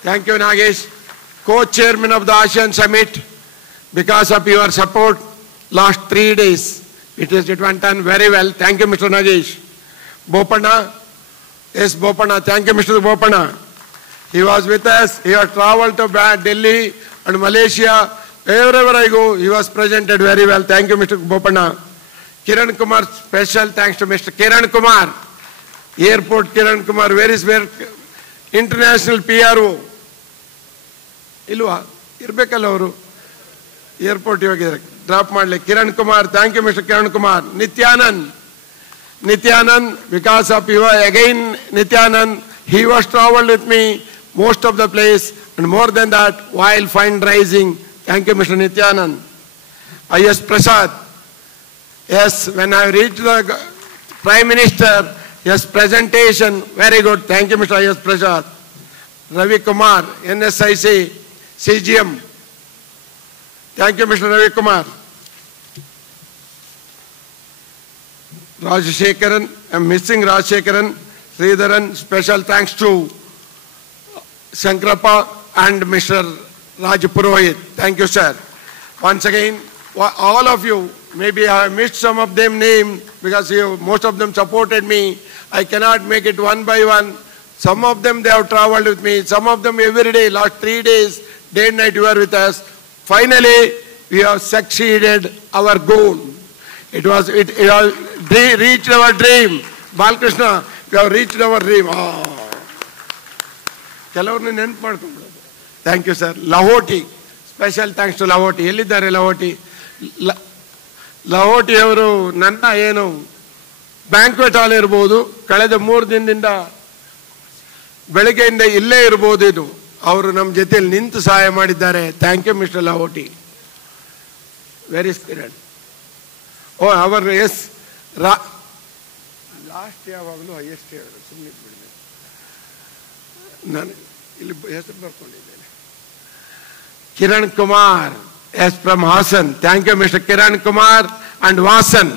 Thank you, Nagesh. Co-chairman of the ASEAN Summit. Because of your support, last 3 days, it went on very well. Thank you, Mr. Nagesh. Bopana. Yes, Bopana. Thank you, Mr. Bopana. He was with us. He had traveled to Delhi and Malaysia. Wherever I go, he was presented very well. Thank you, Mr. Bopana. Kiran Kumar, special thanks to Mr. Kiran Kumar. Airport Kiran Kumar, where is international PRO? Ilwa, irbekalla avaru. Airport yogidare. Drop madle. Kiran Kumar, thank you, Mr. Kiran Kumar. Nityanand. Nityanand, because of you again, Nityanand, he was traveled with me most of the place, and more than that, while fundraising. Thank you, Mr. Nityanand. I.S. Prasad. Yes, when I reached the Prime Minister, his presentation, very good. Thank you, Mr. I.S. Prasad. Ravi Kumar, NSIC, CGM. Thank you, Mr. Ravi Kumar. Rajashekaran, I'm missing Rajashekaran, Sridharan, special thanks to Sankrapa and Mr. Raj Purohit. Thank you, sir. Once again, all of you, maybe I missed some of them name because most of them supported me. I cannot make it one by one. Some of them, they have traveled with me. Some of them every day, last 3 days, day and night you are with us. Finally, we have succeeded our goal. It has reached our dream. Balkrishna, we have reached our dream. Thank you, sir. Lahoti, special thanks to Lahoti. Ellidare Lahoti. Lahoti avaru nanna enu banquet hall irbodu. Kaleda 3 dinದಿಂದ ಬೆಳಗ್ಗೆಯಿಂದ ಇಲ್ಲೇ ಇರಬಹುದು ಇದು. ಅವರು ನಮ್ಮ ಜೊತೆಯಲ್ಲಿ ನಿಂತು ಸಹಾಯ ಮಾಡಿದ್ದಾರೆ. Thank you mister Lahoti. Very spirit. Oh our yes last ಯಾವಾಗಲೂ ಹೈಯೆಸ್ಟ್ ಹೇಳೋದು. ಸುಮ್ಮನೆ ಬಿಡಬೇಕು. ನಾನು ಇಲ್ಲಿ ಹೆಸರು ಬರ್ಕೊಂಡಿದ್ದೇನೆ. Kiran Kumar, as from Hassan. Thank you, Mr. Kiran Kumar and Vasan.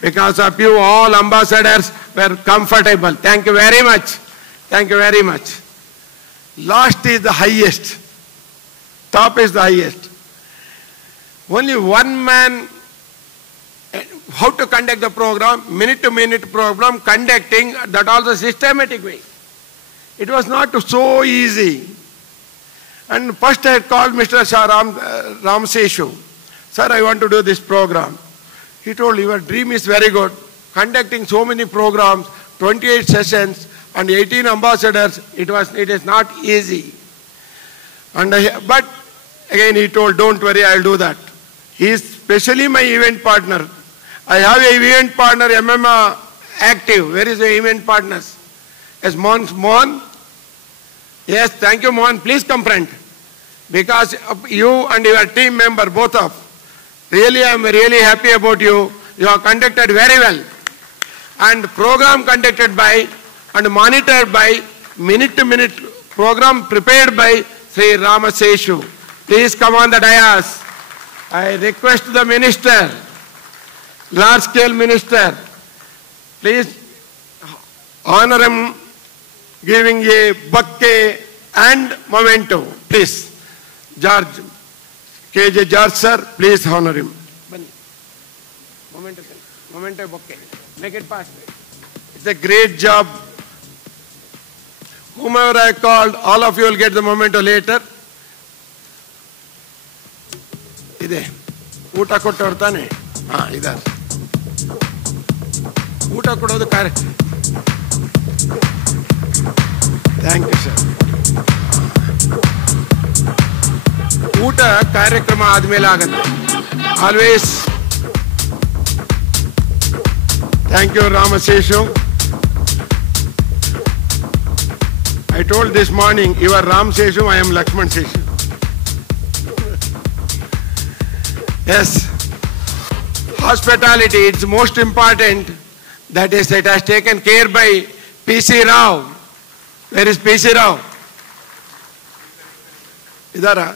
Because of you, all ambassadors were comfortable. Thank you very much. Thank you very much. Last is the highest. Top is the highest. Only one man, how to conduct the program, minute-to-minute program, conducting that also systematic way. It was not so easy. And first I had called Mr. Ramseshu. Sir, I want to do this program. He told, your dream is very good. Conducting so many programs, 28 sessions, and 18 ambassadors, it is not easy. And but again he told, don't worry, I'll do that. He is specially my event partner. I have an event partner, MMA active. Where is the event partners? Yes, Mohan? Yes, thank you, Mohan. Please come front. Because of you and your team member, both of. Really, I am really happy about you. You have conducted very well. And program conducted by and monitored by minute-to-minute program prepared by Sri Ramaseshu. Please come on the dais. I request the minister, large-scale minister, please honor him giving a bouquet and memento. Please, George, KJ George sir, please honor him. Memento bouquet. Make it fast. It's a great job. Whomever I called, all of you will get the memento later. ಇದೆ ಊಟ ಕೊಟ್ಟವ್ರು ತಾನೆ ಇದ್ದಾರೆ ಊಟ ಕೊಡೋದು ಕಾರ್ಯ thank you sir ಊಟ ಕಾರ್ಯಕ್ರಮ ಆದ್ಮೇಲೆ ಆಗತ್ತೆ always thank you Ramasheshu I told this morning you are Ram Seshu, I am Lakshman Seshu. Yes, hospitality, it's most important. That is, it has taken care by P.C. Rao. Where is P.C. Rao? Idara?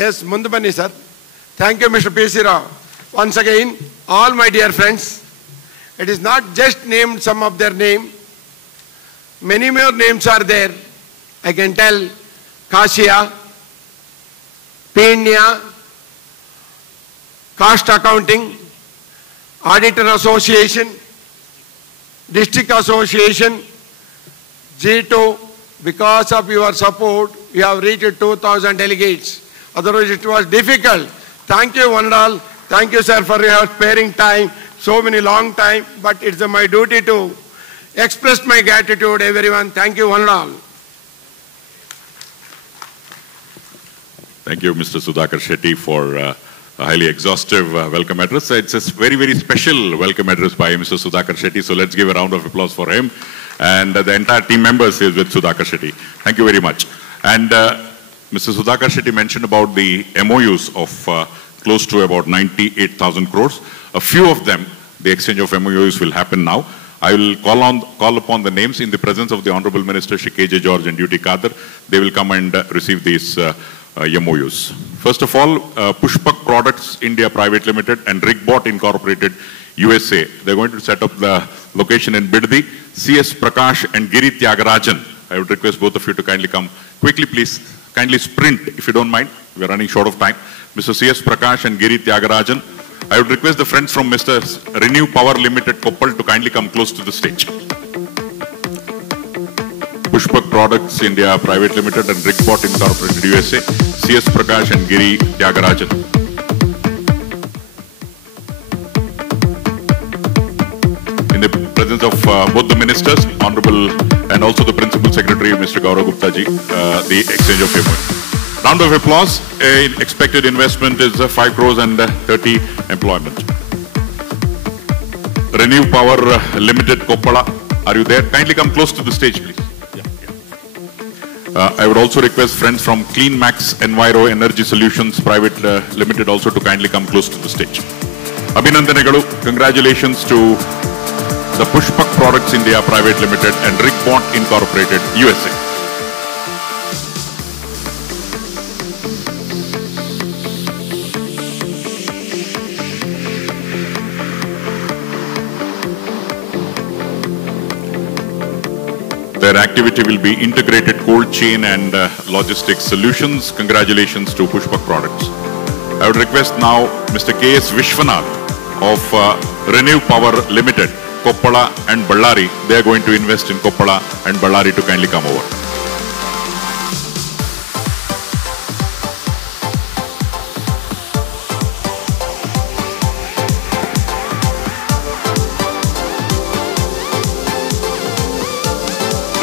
Yes, mundu banni sir. Thank you, Mr. P.C. Rao. Once again, all my dear friends, it is not just named some of their name. Many more names are there. I can tell Kasia, Penya, Cost Accounting, Auditor Association, District Association, G2, because of your support, you have reached 2,000 delegates. Otherwise, it was difficult. Thank you, one and all. Thank you, sir, for your sparing time. So many long time, but it's my duty to express my gratitude, everyone. Thank you, one and all. Thank you, Mr. Sudhakar Shetty, for a highly exhaustive welcome address. It's a very, very special welcome address by Mr. Sudhakar Shetty, so let's give a round of applause for him. And the entire team members is with Sudhakar Shetty. Thank you very much. And Mr. Sudhakar Shetty mentioned about the MOUs of close to about 98,000 crores. A few of them, the exchange of MOUs will happen now. I will call upon the names in the presence of the Honorable Minister Shri K.J. George and Duty Kader. They will come and receive these MOUs. First of all, Pushpak Products India Private Limited and Rigbot Incorporated USA. They're going to set up the location in Biddi. C.S. Prakash and Giri Tyagarajan. I would request both of you to kindly come quickly, please. Kindly sprint, if you don't mind. We're running short of time. Mr. C.S. Prakash and Giri Tyagarajan. I would request the friends from Mr. Renew Power Limited Koppal to kindly come close to the stage. Pushpak Products India Private Limited and Rigbot Incorporated USA, C.S. Prakash and Giri Tyagarajan. In the presence of both the ministers, Honorable, and also the Principal Secretary, Mr. Gaurav Gupta ji, the exchange of MOU. Round of applause. Expected investment is 5 crores and 30 employment. Renew Power Limited Koppala, are you there? Kindly come close to the stage, please. I would also request friends from Clean Max Enviro Energy Solutions Private Limited also to kindly come close to the stage. Abhinandanagalu, congratulations to the Pushpak Products India Private Limited and Rigbot Incorporated USA. Their activity will be integrated cold chain and logistics solutions. Congratulations to Pushpak Products. I would request now Mr. K.S. Vishwanath of Renew Power Limited, Koppala and Ballari. They are going to invest in Koppala and Ballari to kindly come over.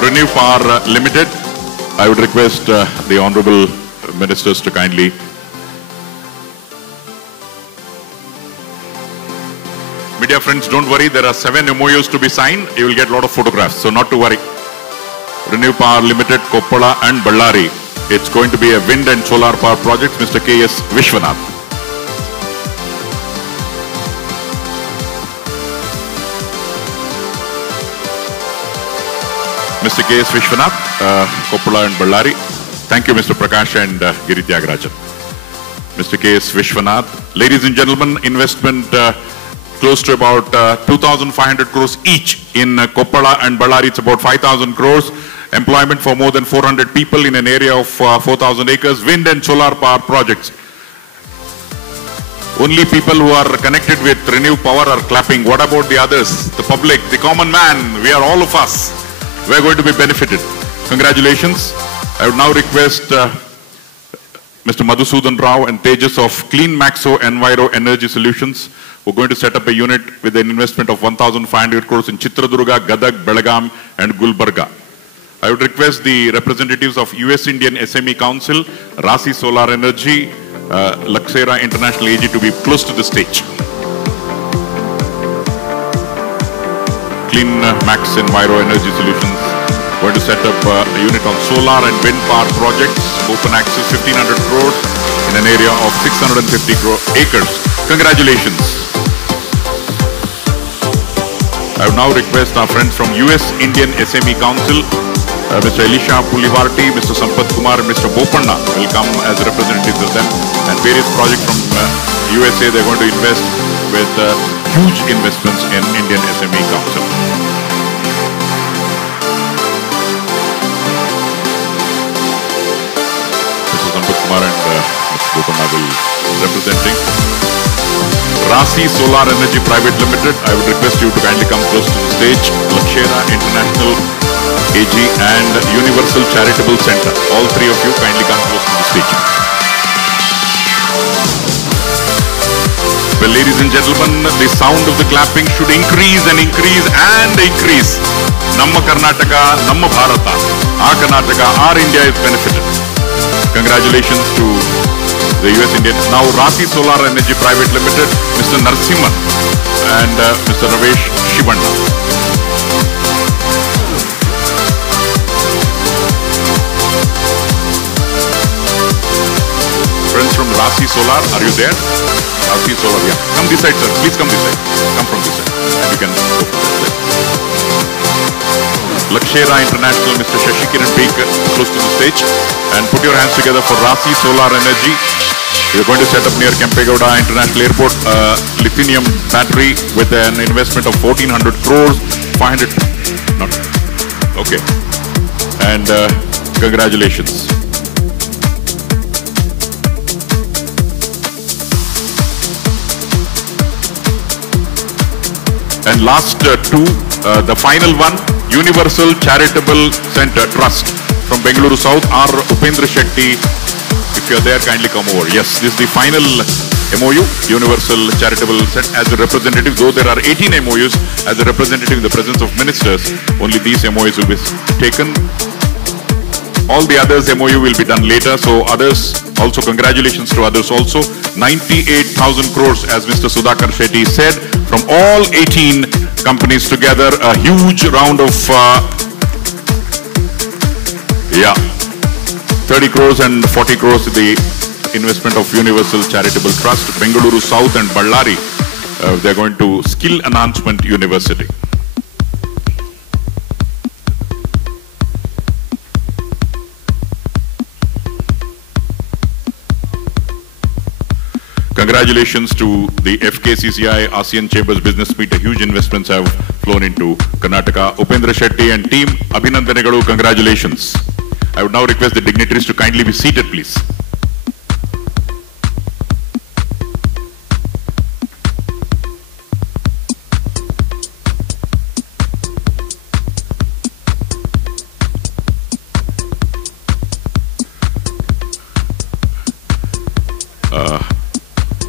Renew Power Limited, I would request the Honorable Ministers to kindly. Media friends, don't worry, there are 7 MOUs to be signed. You will get a lot of photographs, so not to worry. Renew Power Limited, Koppala and Ballari. It's going to be a wind and solar power project. Mr. K.S. Vishwanath. Mr. K.S. Vishwanath, Koppala and Ballari. Thank you, Mr. Prakash and Giri Tyagarajan. Mr. K.S. Vishwanath. Ladies and gentlemen, investment close to about 2,500 crores each in Koppala and Ballari. It's about 5,000 crores. Employment for more than 400 people in an area of 4,000 acres. Wind and solar power projects. Only people who are connected with Renew Power are clapping. What about the others? The public, the common man, we are all of us. We are going to be benefited. Congratulations. I would now request Mr. Madhusudan Rao and Tejas of Clean Maxo Enviro Energy Solutions. We're going to set up a unit with an investment of 1,500 crores in Chitradurga, Gadag, Belagaum and Gulbarga. I would request the representatives of US Indian SME Council, Rasi Solar Energy, Laksera International AG to be close to the stage. Clean Max Enviro Energy Solutions going to set up a unit on solar and wind power projects, open access 1,500 crores in an area of 650 acres. Congratulations. I would now request our friends from US Indian SME Council, Mr. Elisha Pulivarti, Mr. Sampath Kumar, and Mr. Bopanna will come as representatives of them, and various projects from USA. They're going to invest with huge investments in Indian SME Council. Kumar and Mr. Bopanna will representing. Rasi Solar Energy Private Limited, I would request you to kindly come close to the stage. Lakshera International AG and Universal Charitable Center. All three of you kindly come close to the stage. Well, ladies and gentlemen, the sound of the clapping should increase and increase and increase. Namma Karnataka, Namma Bharata. Our Karnataka, our India is benefited. Congratulations to the US Indian. Now, Rasi Solar Energy Private Limited, Mr. Narsimhan and Mr. Ravesh Shivanna. Friends from Rasi Solar, are you there? Rasi Solar, yeah. Come this side, sir. Please come this side. Come from this side. And you can go from this side. Lakshera International, Mr. Shashikiran Beek, close to the stage. And put your hands together for Rasi Solar Energy. We are going to set up near Kempegowda International Airport lithium battery with an investment of 1,400 crores, 500. Not okay. And congratulations. And last two, the final one, Universal Charitable Center Trust from Bengaluru South, R. Upendra Shetty. If you are there, kindly come over. Yes, this is the final MOU, Universal Charitable Center as a representative. Though there are 18 MOUs as a representative in the presence of ministers, only these MOUs will be taken. All the others MOU will be done later. So others also, congratulations to others also. 98,000 crores, as Mr. Sudhakar Shetty said, from all 18 companies together. A huge round of 30 crores and 40 crores to the investment of Universal Charitable Trust, Bengaluru South and Ballari. They're going to Skill Enhancement University. Congratulations to the FKCCI ASEAN Chambers Business Meet. Huge investments have flown into Karnataka. Upendra Shetty and team, Abhinandanegalu, congratulations. I would now request the dignitaries to kindly be seated, please.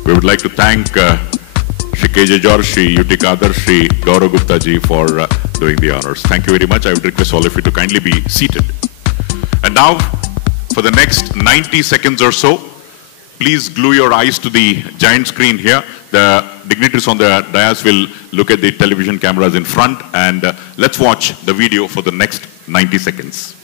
We would like to thank Shri KJ George, Shri Yutika Adar, Shri Gaurav Gupta ji for doing the honors. Thank you very much. I would request all of you to kindly be seated. And now, for the next 90 seconds or so, please glue your eyes to the giant screen here. The dignitaries on the dais will look at the television cameras in front, and let's watch the video for the next 90 seconds.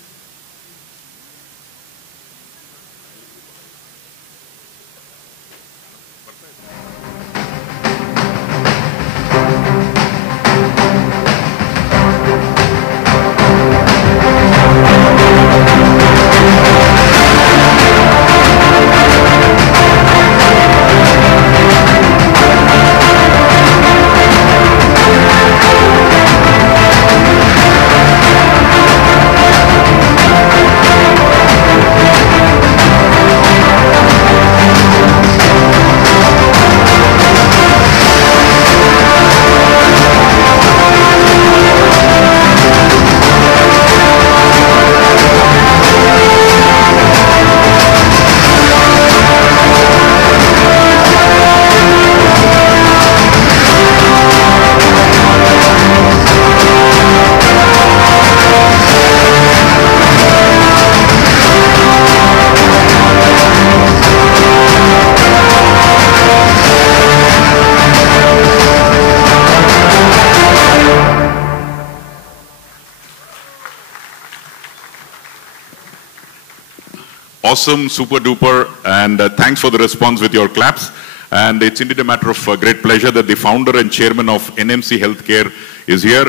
Awesome, super duper, and thanks for the response with your claps. And it's indeed a matter of great pleasure that the founder and chairman of NMC Healthcare is here.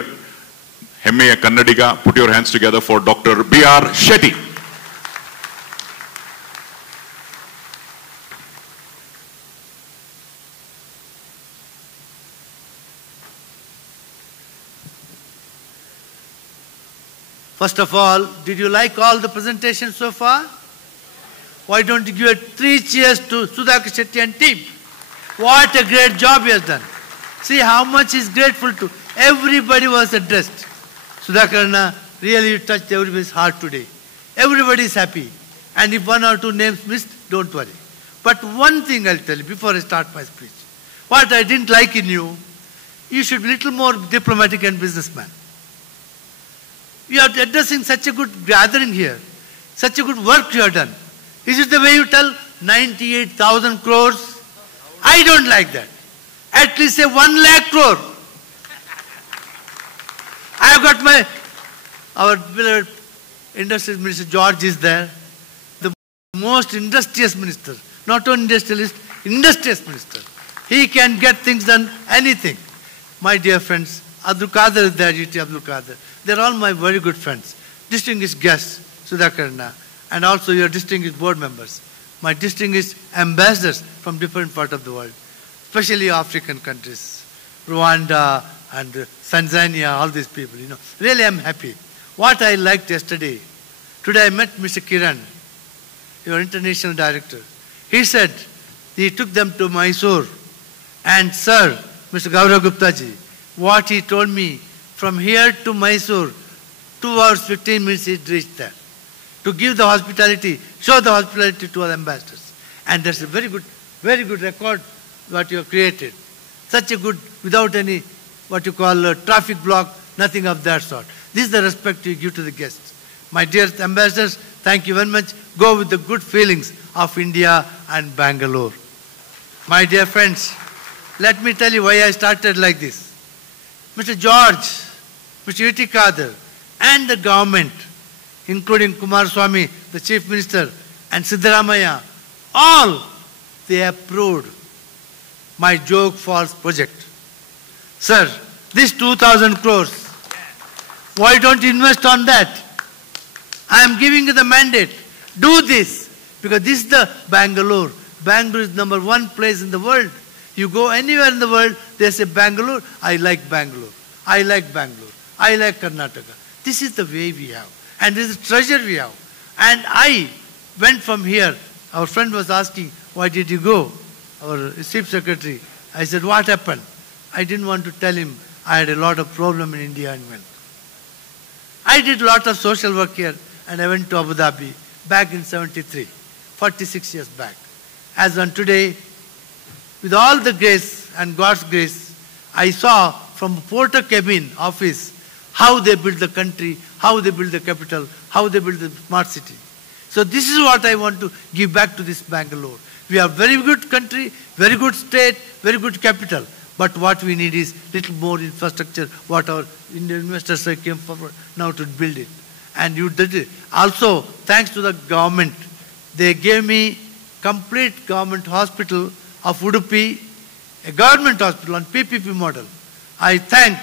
Hemmeya Kannadiga, put your hands together for Dr. B.R. Shetty. First of all, did you like all the presentations so far? Why don't you give 3 cheers to Sudhakar Shetty and team? What a great job he has done. See how much he's grateful to. Everybody was addressed. Sudhakar, really you touched everybody's heart today. Everybody is happy. And if 1 or 2 names missed, don't worry. But one thing I'll tell you before I start my speech. What I didn't like in you, you should be a little more diplomatic and businessman. You are addressing such a good gathering here. Such a good work you have done. Is it the way you tell 98,000 crores? I don't like that. At least say 1 lakh crore. I have got our beloved Industries Minister George is there. The most industrious minister. Not only industrialist, industrious minister. He can get things done, anything. My dear friends, Abdul Qadir is there, GT Abdul Qadir. They're all my very good friends. Distinguished guests, Sudhakarna, and also your distinguished board members. My distinguished ambassadors from different parts of the world, especially African countries, Rwanda and Tanzania, all these people, Really I'm happy. What I liked yesterday, today I met Mr. Kiran, your international director. He said he took them to Mysore. And sir, Mr. Gaurav Gupta ji, what he told me, from here to Mysore, 2 hours 15 minutes he reached there. To give the hospitality, show the hospitality to our ambassadors. And that's a very good record what you have created. Such a good, without any, what you call traffic block, nothing of that sort. This is the respect you give to the guests. My dear ambassadors, thank you very much. Go with the good feelings of India and Bangalore. My dear friends, let me tell you why I started like this. Mr. George, Mr. U.T. Kadir, and the government, including Kumaraswamy, the Chief Minister, and Siddaramaiah, all they approved my Jog Falls project. Sir, this 2,000 crores, why don't you invest on that? I am giving you the mandate. Do this, because this is the Bangalore. Bangalore is #1 place in the world. You go anywhere in the world, they say Bangalore, I like Bangalore. I like Bangalore. I like Karnataka. This is the way we have. And this is the treasure we have. And I went from here. Our friend was asking, why did you go? Our Chief Secretary. I said, what happened? I didn't want to tell him I had a lot of problem in India and went. I did a lot of social work here and I went to Abu Dhabi back in 73, 46 years back. As on today, with all the grace and God's grace, I saw from Porter Cabin office how they build the country, how they build the capital, how they build the smart city. So this is what I want to give back to this Bangalore. We have very good country, very good state, very good capital. But what we need is little more infrastructure, what our Indian investors came forward now to build it. And you did it. Also, thanks to the government, they gave me complete government hospital of Udupi, a government hospital on PPP model. I thank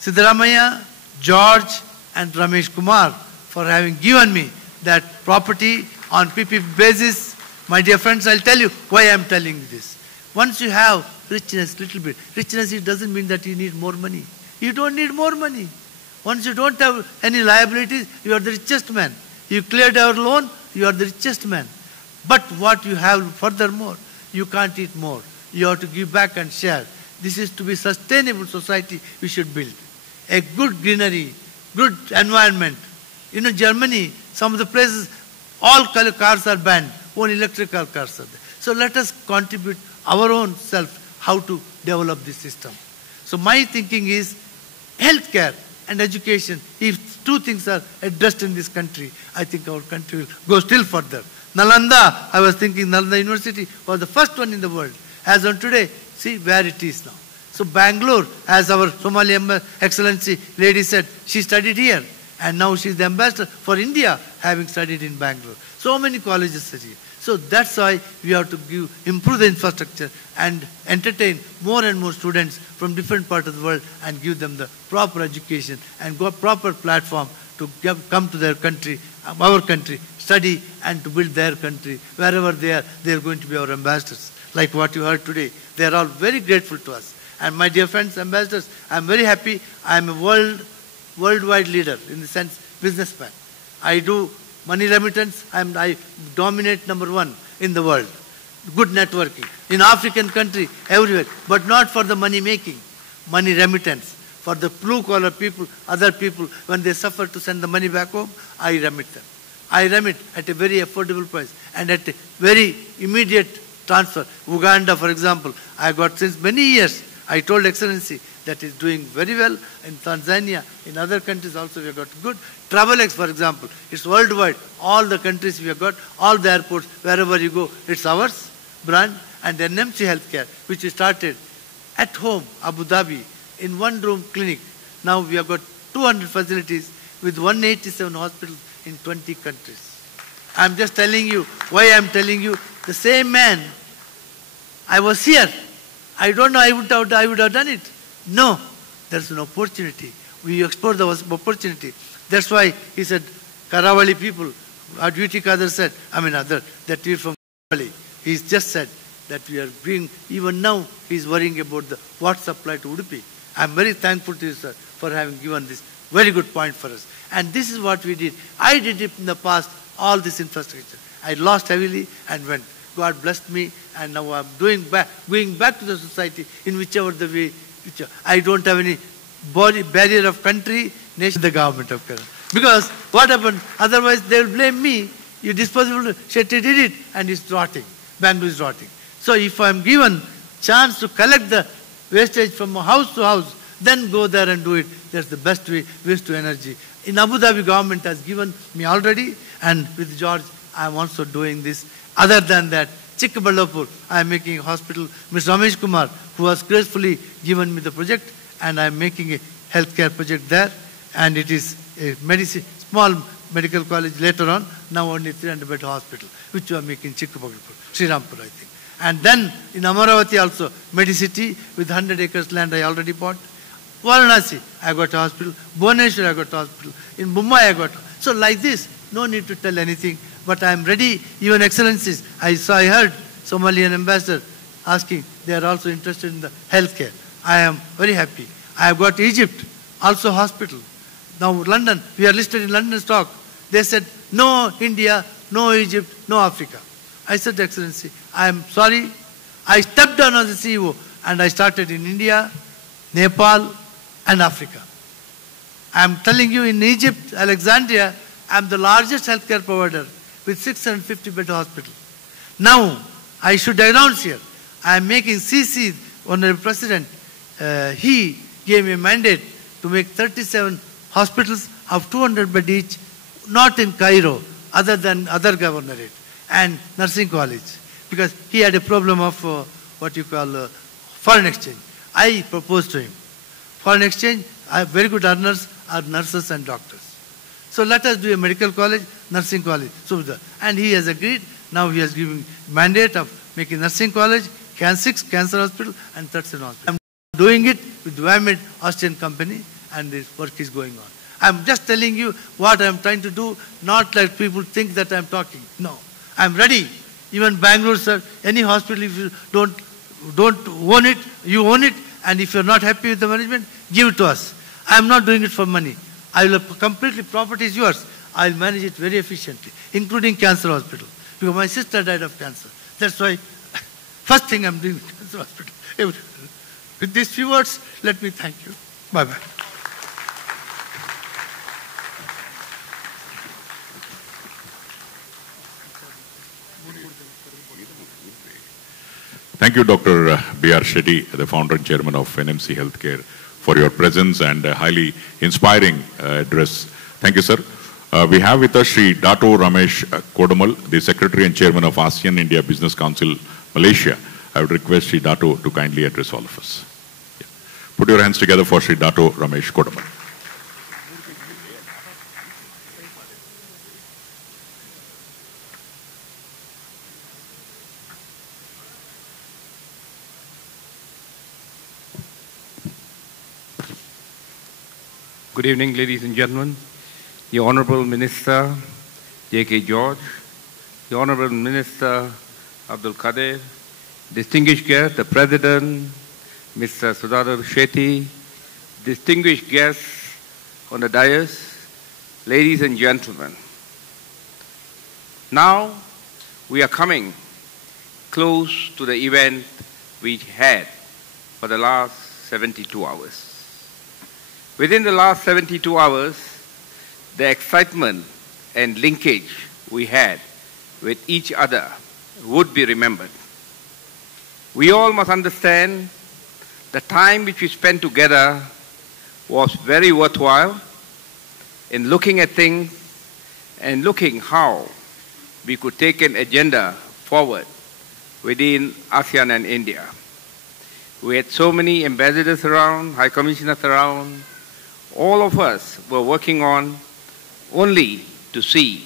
Siddaramaiah, George and Ramesh Kumar for having given me that property on PPP basis. My dear friends, I'll tell you why I'm telling you this. Once you have richness, little bit, richness, it doesn't mean that you need more money. You don't need more money. Once you don't have any liabilities, you are the richest man. You cleared our loan, you are the richest man. But what you have furthermore, you can't eat more. You have to give back and share. This is to be sustainable society we should build. A good greenery, good environment. Germany, some of the places, all color cars are banned. Only electrical cars are there. So let us contribute our own self how to develop this system. So my thinking is healthcare and education. If 2 things are addressed in this country, I think our country will go still further. Nalanda, I was thinking Nalanda University was the first one in the world. As on today, see where it is now. So Bangalore, as our Somali Excellency lady said, she studied here. And now she is the ambassador for India, having studied in Bangalore. So many colleges are here. So that's why we have to improve the infrastructure and entertain more and more students from different parts of the world and give them the proper education and proper platform to come to their country, our country, study and to build their country. Wherever they are going to be our ambassadors. Like what you heard today, they are all very grateful to us. And my dear friends, ambassadors, I'm very happy. I'm a worldwide leader, in the sense businessman. I do Money remittance, I dominate #1 in the world. Good networking. In African country, everywhere. But not for the money making. Money remittance. For the blue-collar people, other people, when they suffer to send the money back home, I remit them. I remit at a very affordable price and at a very immediate transfer. Uganda, for example, I got since many years. I told Excellency that is doing very well. In Tanzania, in other countries also we have got good. TravelX, for example, it's worldwide. All the countries we have got, all the airports, wherever you go, it's ours brand. And NMC Healthcare, which we started at home, Abu Dhabi, in one-room clinic. Now we have got 200 facilities with 187 hospitals in 20 countries. I'm just telling you why I'm telling you. The same man, I was here. I don't know I would have done it. No, there's an opportunity. We explore the opportunity. That's why he said, Karawali people, our duty Kadir said, that we're from Karawali. He's just said that we are being, even now, he's worrying about the what supply to Udupi. I'm very thankful to you, sir, for having given this very good point for us. And this is what we did. I did it in the past, all this infrastructure. I lost heavily and went. God blessed me, and now I'm going back to the society in whichever the way. I don't have any barrier of country, nation, the government of Kerala. Because what happened? Otherwise, they will blame me. You disposable, Shetty did it, and it's rotting. Bangalore is rotting. So if I'm given chance to collect the wastage from house to house, then go there and do it. That's the best way, waste to energy. In Abu Dhabi, government has given me already, and with George, I'm also doing this. Other than that, Chikkabalapur, I'm making a hospital. Mr. Ramesh Kumar, who has gracefully given me the project, and I'm making a healthcare project there, and it is a small medical college later on, now only 300-bed hospital, which we are making Chikkabalapur, Srirampur, I think. And then in Amaravati also, Medicity with 100 acres land I already bought. Varanasi, I got a hospital. Bhubaneswar, I got a hospital. In Mumbai, I got. So like this, no need to tell anything. But I am ready, even Excellencies. I heard Somalian ambassador asking, they are also interested in the healthcare. I am very happy. I have got Egypt, also hospital. Now London, we are listed in London stock. They said, no India, no Egypt, no Africa. I said, Excellency, I am sorry. I stepped down as the CEO and I started in India, Nepal, and Africa. I am telling you, in Egypt, Alexandria, I am the largest healthcare provider with 650-bed hospital. Now, I should announce here, I am making CC, Honorable President, he gave me a mandate to make 37 hospitals of 200 bed each, not in Cairo, other than other governorate, and nursing college, because he had a problem of what you call foreign exchange. I proposed to him, foreign exchange, very good earners are nurses and doctors. So let us do a medical college, nursing college. And he has agreed. Now he has given mandate of making nursing college, 6 cancer hospital, and 37 hospital. I'm doing it with Wymed Austrian company, and this work is going on. I'm just telling you what I'm trying to do, not like people think that I'm talking. No, I'm ready. Even Bangalore, sir, any hospital, if you don't own it, you own it, and if you're not happy with the management, give it to us. I'm not doing it for money. I will completely, property is yours. I'll manage it very efficiently, including cancer hospital. Because my sister died of cancer. That's why, first thing I'm doing with cancer hospital. With these few words, let me thank you. Bye-bye. Thank you, Dr. B.R. Shetty, the founder and chairman of NMC Healthcare, for your presence and highly inspiring address. Thank you, sir. We have with us Sri Dato Ramesh Kodamal, the Secretary and Chairman of ASEAN India Business Council, Malaysia. I would request Sri Dato to kindly address all of us. Yeah. Put your hands together for Sri Dato Ramesh Kodamal. Good evening, ladies and gentlemen. The Honorable Minister, J.K. George, the Honorable Minister, Abdul Kader, distinguished guests, the President, Mr. Sudhadar Shetty, distinguished guests on the dais, ladies and gentlemen. Now we are coming close to the event we had for the last 72 hours. Within the last 72 hours, the excitement and linkage we had with each other would be remembered. We all must understand the time which we spent together was very worthwhile in looking at things and looking how we could take an agenda forward within ASEAN and India. We had so many ambassadors around, high commissioners around. All of us were working on only to see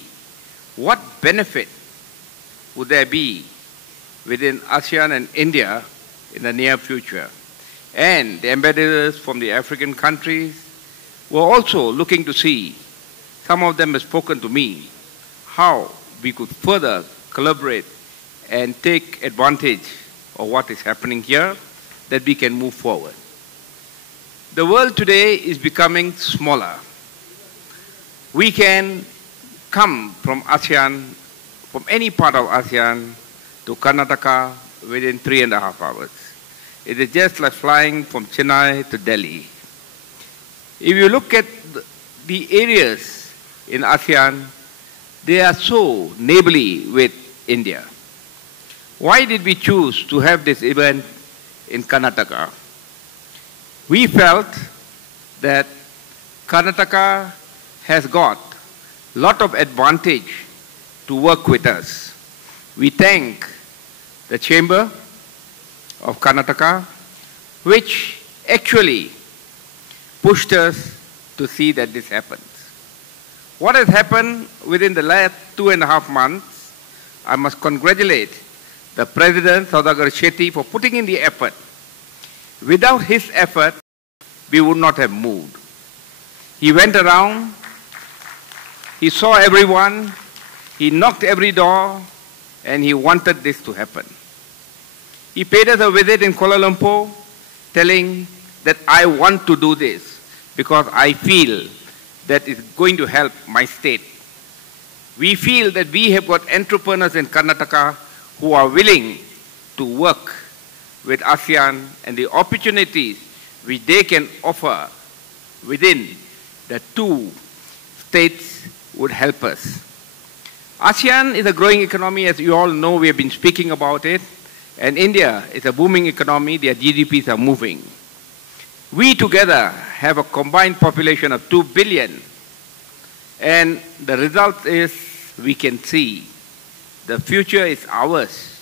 what benefit would there be within ASEAN and India in the near future. And the ambassadors from the African countries were also looking to see, some of them have spoken to me, how we could further collaborate and take advantage of what is happening here, that we can move forward. The world today is becoming smaller. We can come from ASEAN, from any part of ASEAN, to Karnataka within 3.5 hours. It is just like flying from Chennai to Delhi. If you look at the areas in ASEAN, they are so neighborly with India. Why did we choose to have this event in Karnataka? We felt that Karnataka has got a lot of advantage to work with us. We thank the Chamber of Karnataka, which actually pushed us to see that this happens. What has happened within the last 2.5 months, I must congratulate the President, Saudagar Shetty, for putting in the effort. Without his effort, we would not have moved. He went around, he saw everyone, he knocked every door, and he wanted this to happen. He paid us a visit in Kuala Lumpur, telling that I want to do this because I feel that it's going to help my state. We feel that we have got entrepreneurs in Karnataka who are willing to work with ASEAN, and the opportunities which they can offer within the two states would help us. ASEAN is a growing economy, as you all know, we have been speaking about it, and India is a booming economy, their GDPs are moving. We together have a combined population of 2 billion, and the result is we can see the future is ours.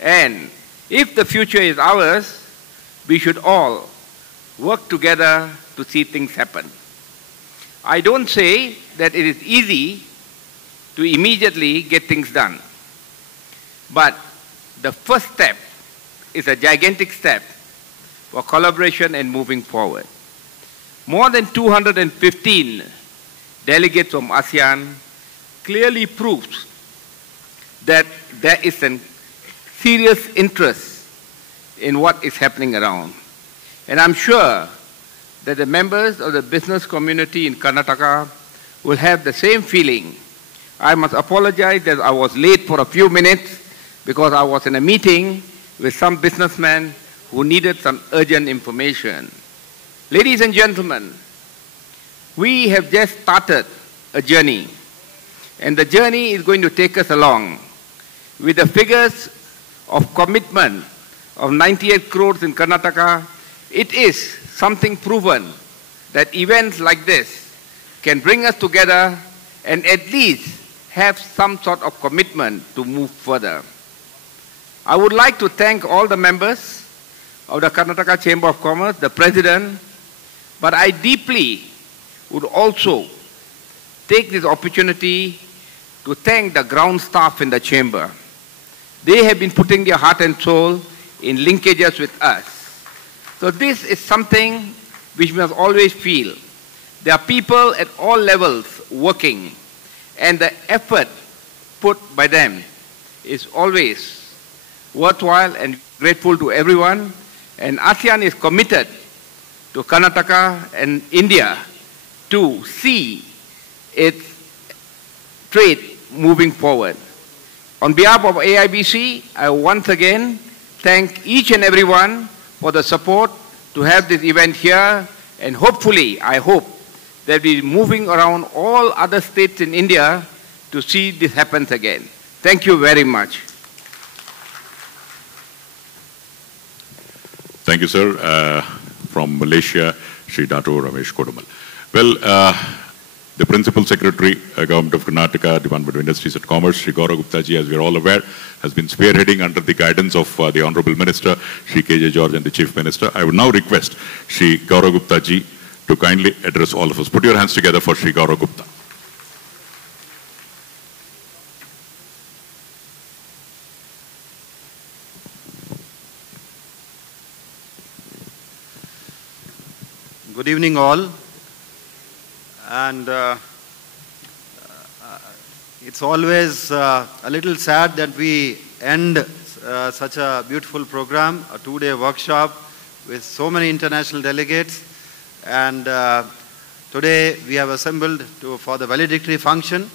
And if the future is ours, we should all work together to see things happen. I don't say that it is easy to immediately get things done, but the first step is a gigantic step for collaboration and moving forward. More than 215 delegates from ASEAN clearly proves that there is a serious interest in what is happening around. And I'm sure that the members of the business community in Karnataka will have the same feeling. I must apologize that I was late for a few minutes because I was in a meeting with some businessmen who needed some urgent information. Ladies and gentlemen, we have just started a journey, and the journey is going to take us along. With the figures of commitment of 98 crores in Karnataka, it is something proven that events like this can bring us together and at least have some sort of commitment to move further. I would like to thank all the members of the Karnataka Chamber of Commerce, the President, but I deeply would also take this opportunity to thank the ground staff in the Chamber. They have been putting their heart and soul in linkages with us. So this is something which we must always feel. There are people at all levels working, and the effort put by them is always worthwhile and grateful to everyone. And ASEAN is committed to Karnataka and India to see its trade moving forward. On behalf of AIBC, I once again thank each and everyone for the support to have this event here, and hopefully, I hope, that we'll be moving around all other states in India to see this happens again. Thank you very much. Thank you, sir. From Malaysia, Sri Dato Ramesh Kodumal. Well, the Principal Secretary, Government of Karnataka, Department of Industries and Commerce, Sri Gaurav Gupta ji, as we are all aware, has been spearheading under the guidance of the Honorable Minister, Sri K.J. George, and the Chief Minister. I would now request Sri Gaurav Gupta ji to kindly address all of us. Put your hands together for Sri Gaurav Gupta. Good evening all, and it's always a little sad that we end such a beautiful program, a two-day workshop with so many international delegates, and today we have assembled for the valedictory function.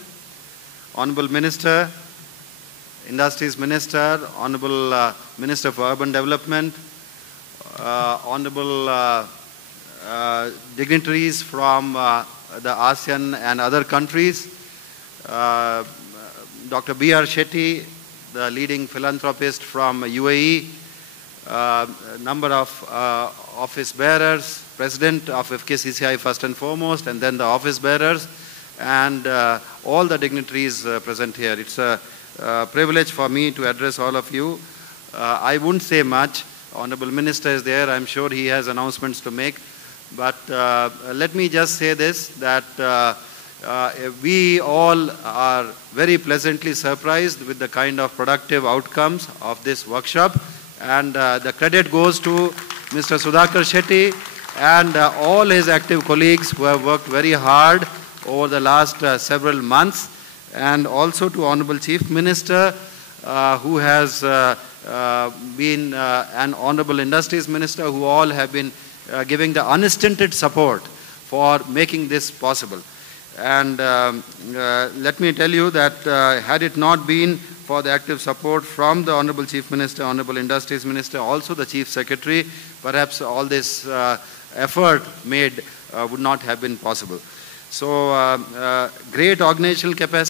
Honorable Minister, Industries Minister, Honorable Minister for Urban Development, Honorable dignitaries from the ASEAN and other countries, Dr. B.R. Shetty, the leading philanthropist from UAE, number of office bearers, President of FKCCI first and foremost, and then the office bearers, and all the dignitaries present here. It's a privilege for me to address all of you. I wouldn't say much. Honorable Minister is there. I'm sure he has announcements to make. But let me just say this, that we all are very pleasantly surprised with the kind of productive outcomes of this workshop. And the credit goes to Mr. Sudhakar Shetty and all his active colleagues who have worked very hard over the last several months. And also to Honorable Chief Minister, who has been an Honorable Industries Minister, who all have been giving the unstinted support for making this possible. And let me tell you that had it not been for the active support from the Honorable Chief Minister, Honorable Industries Minister, also the Chief Secretary, perhaps all this effort made would not have been possible. So great organizational capacity.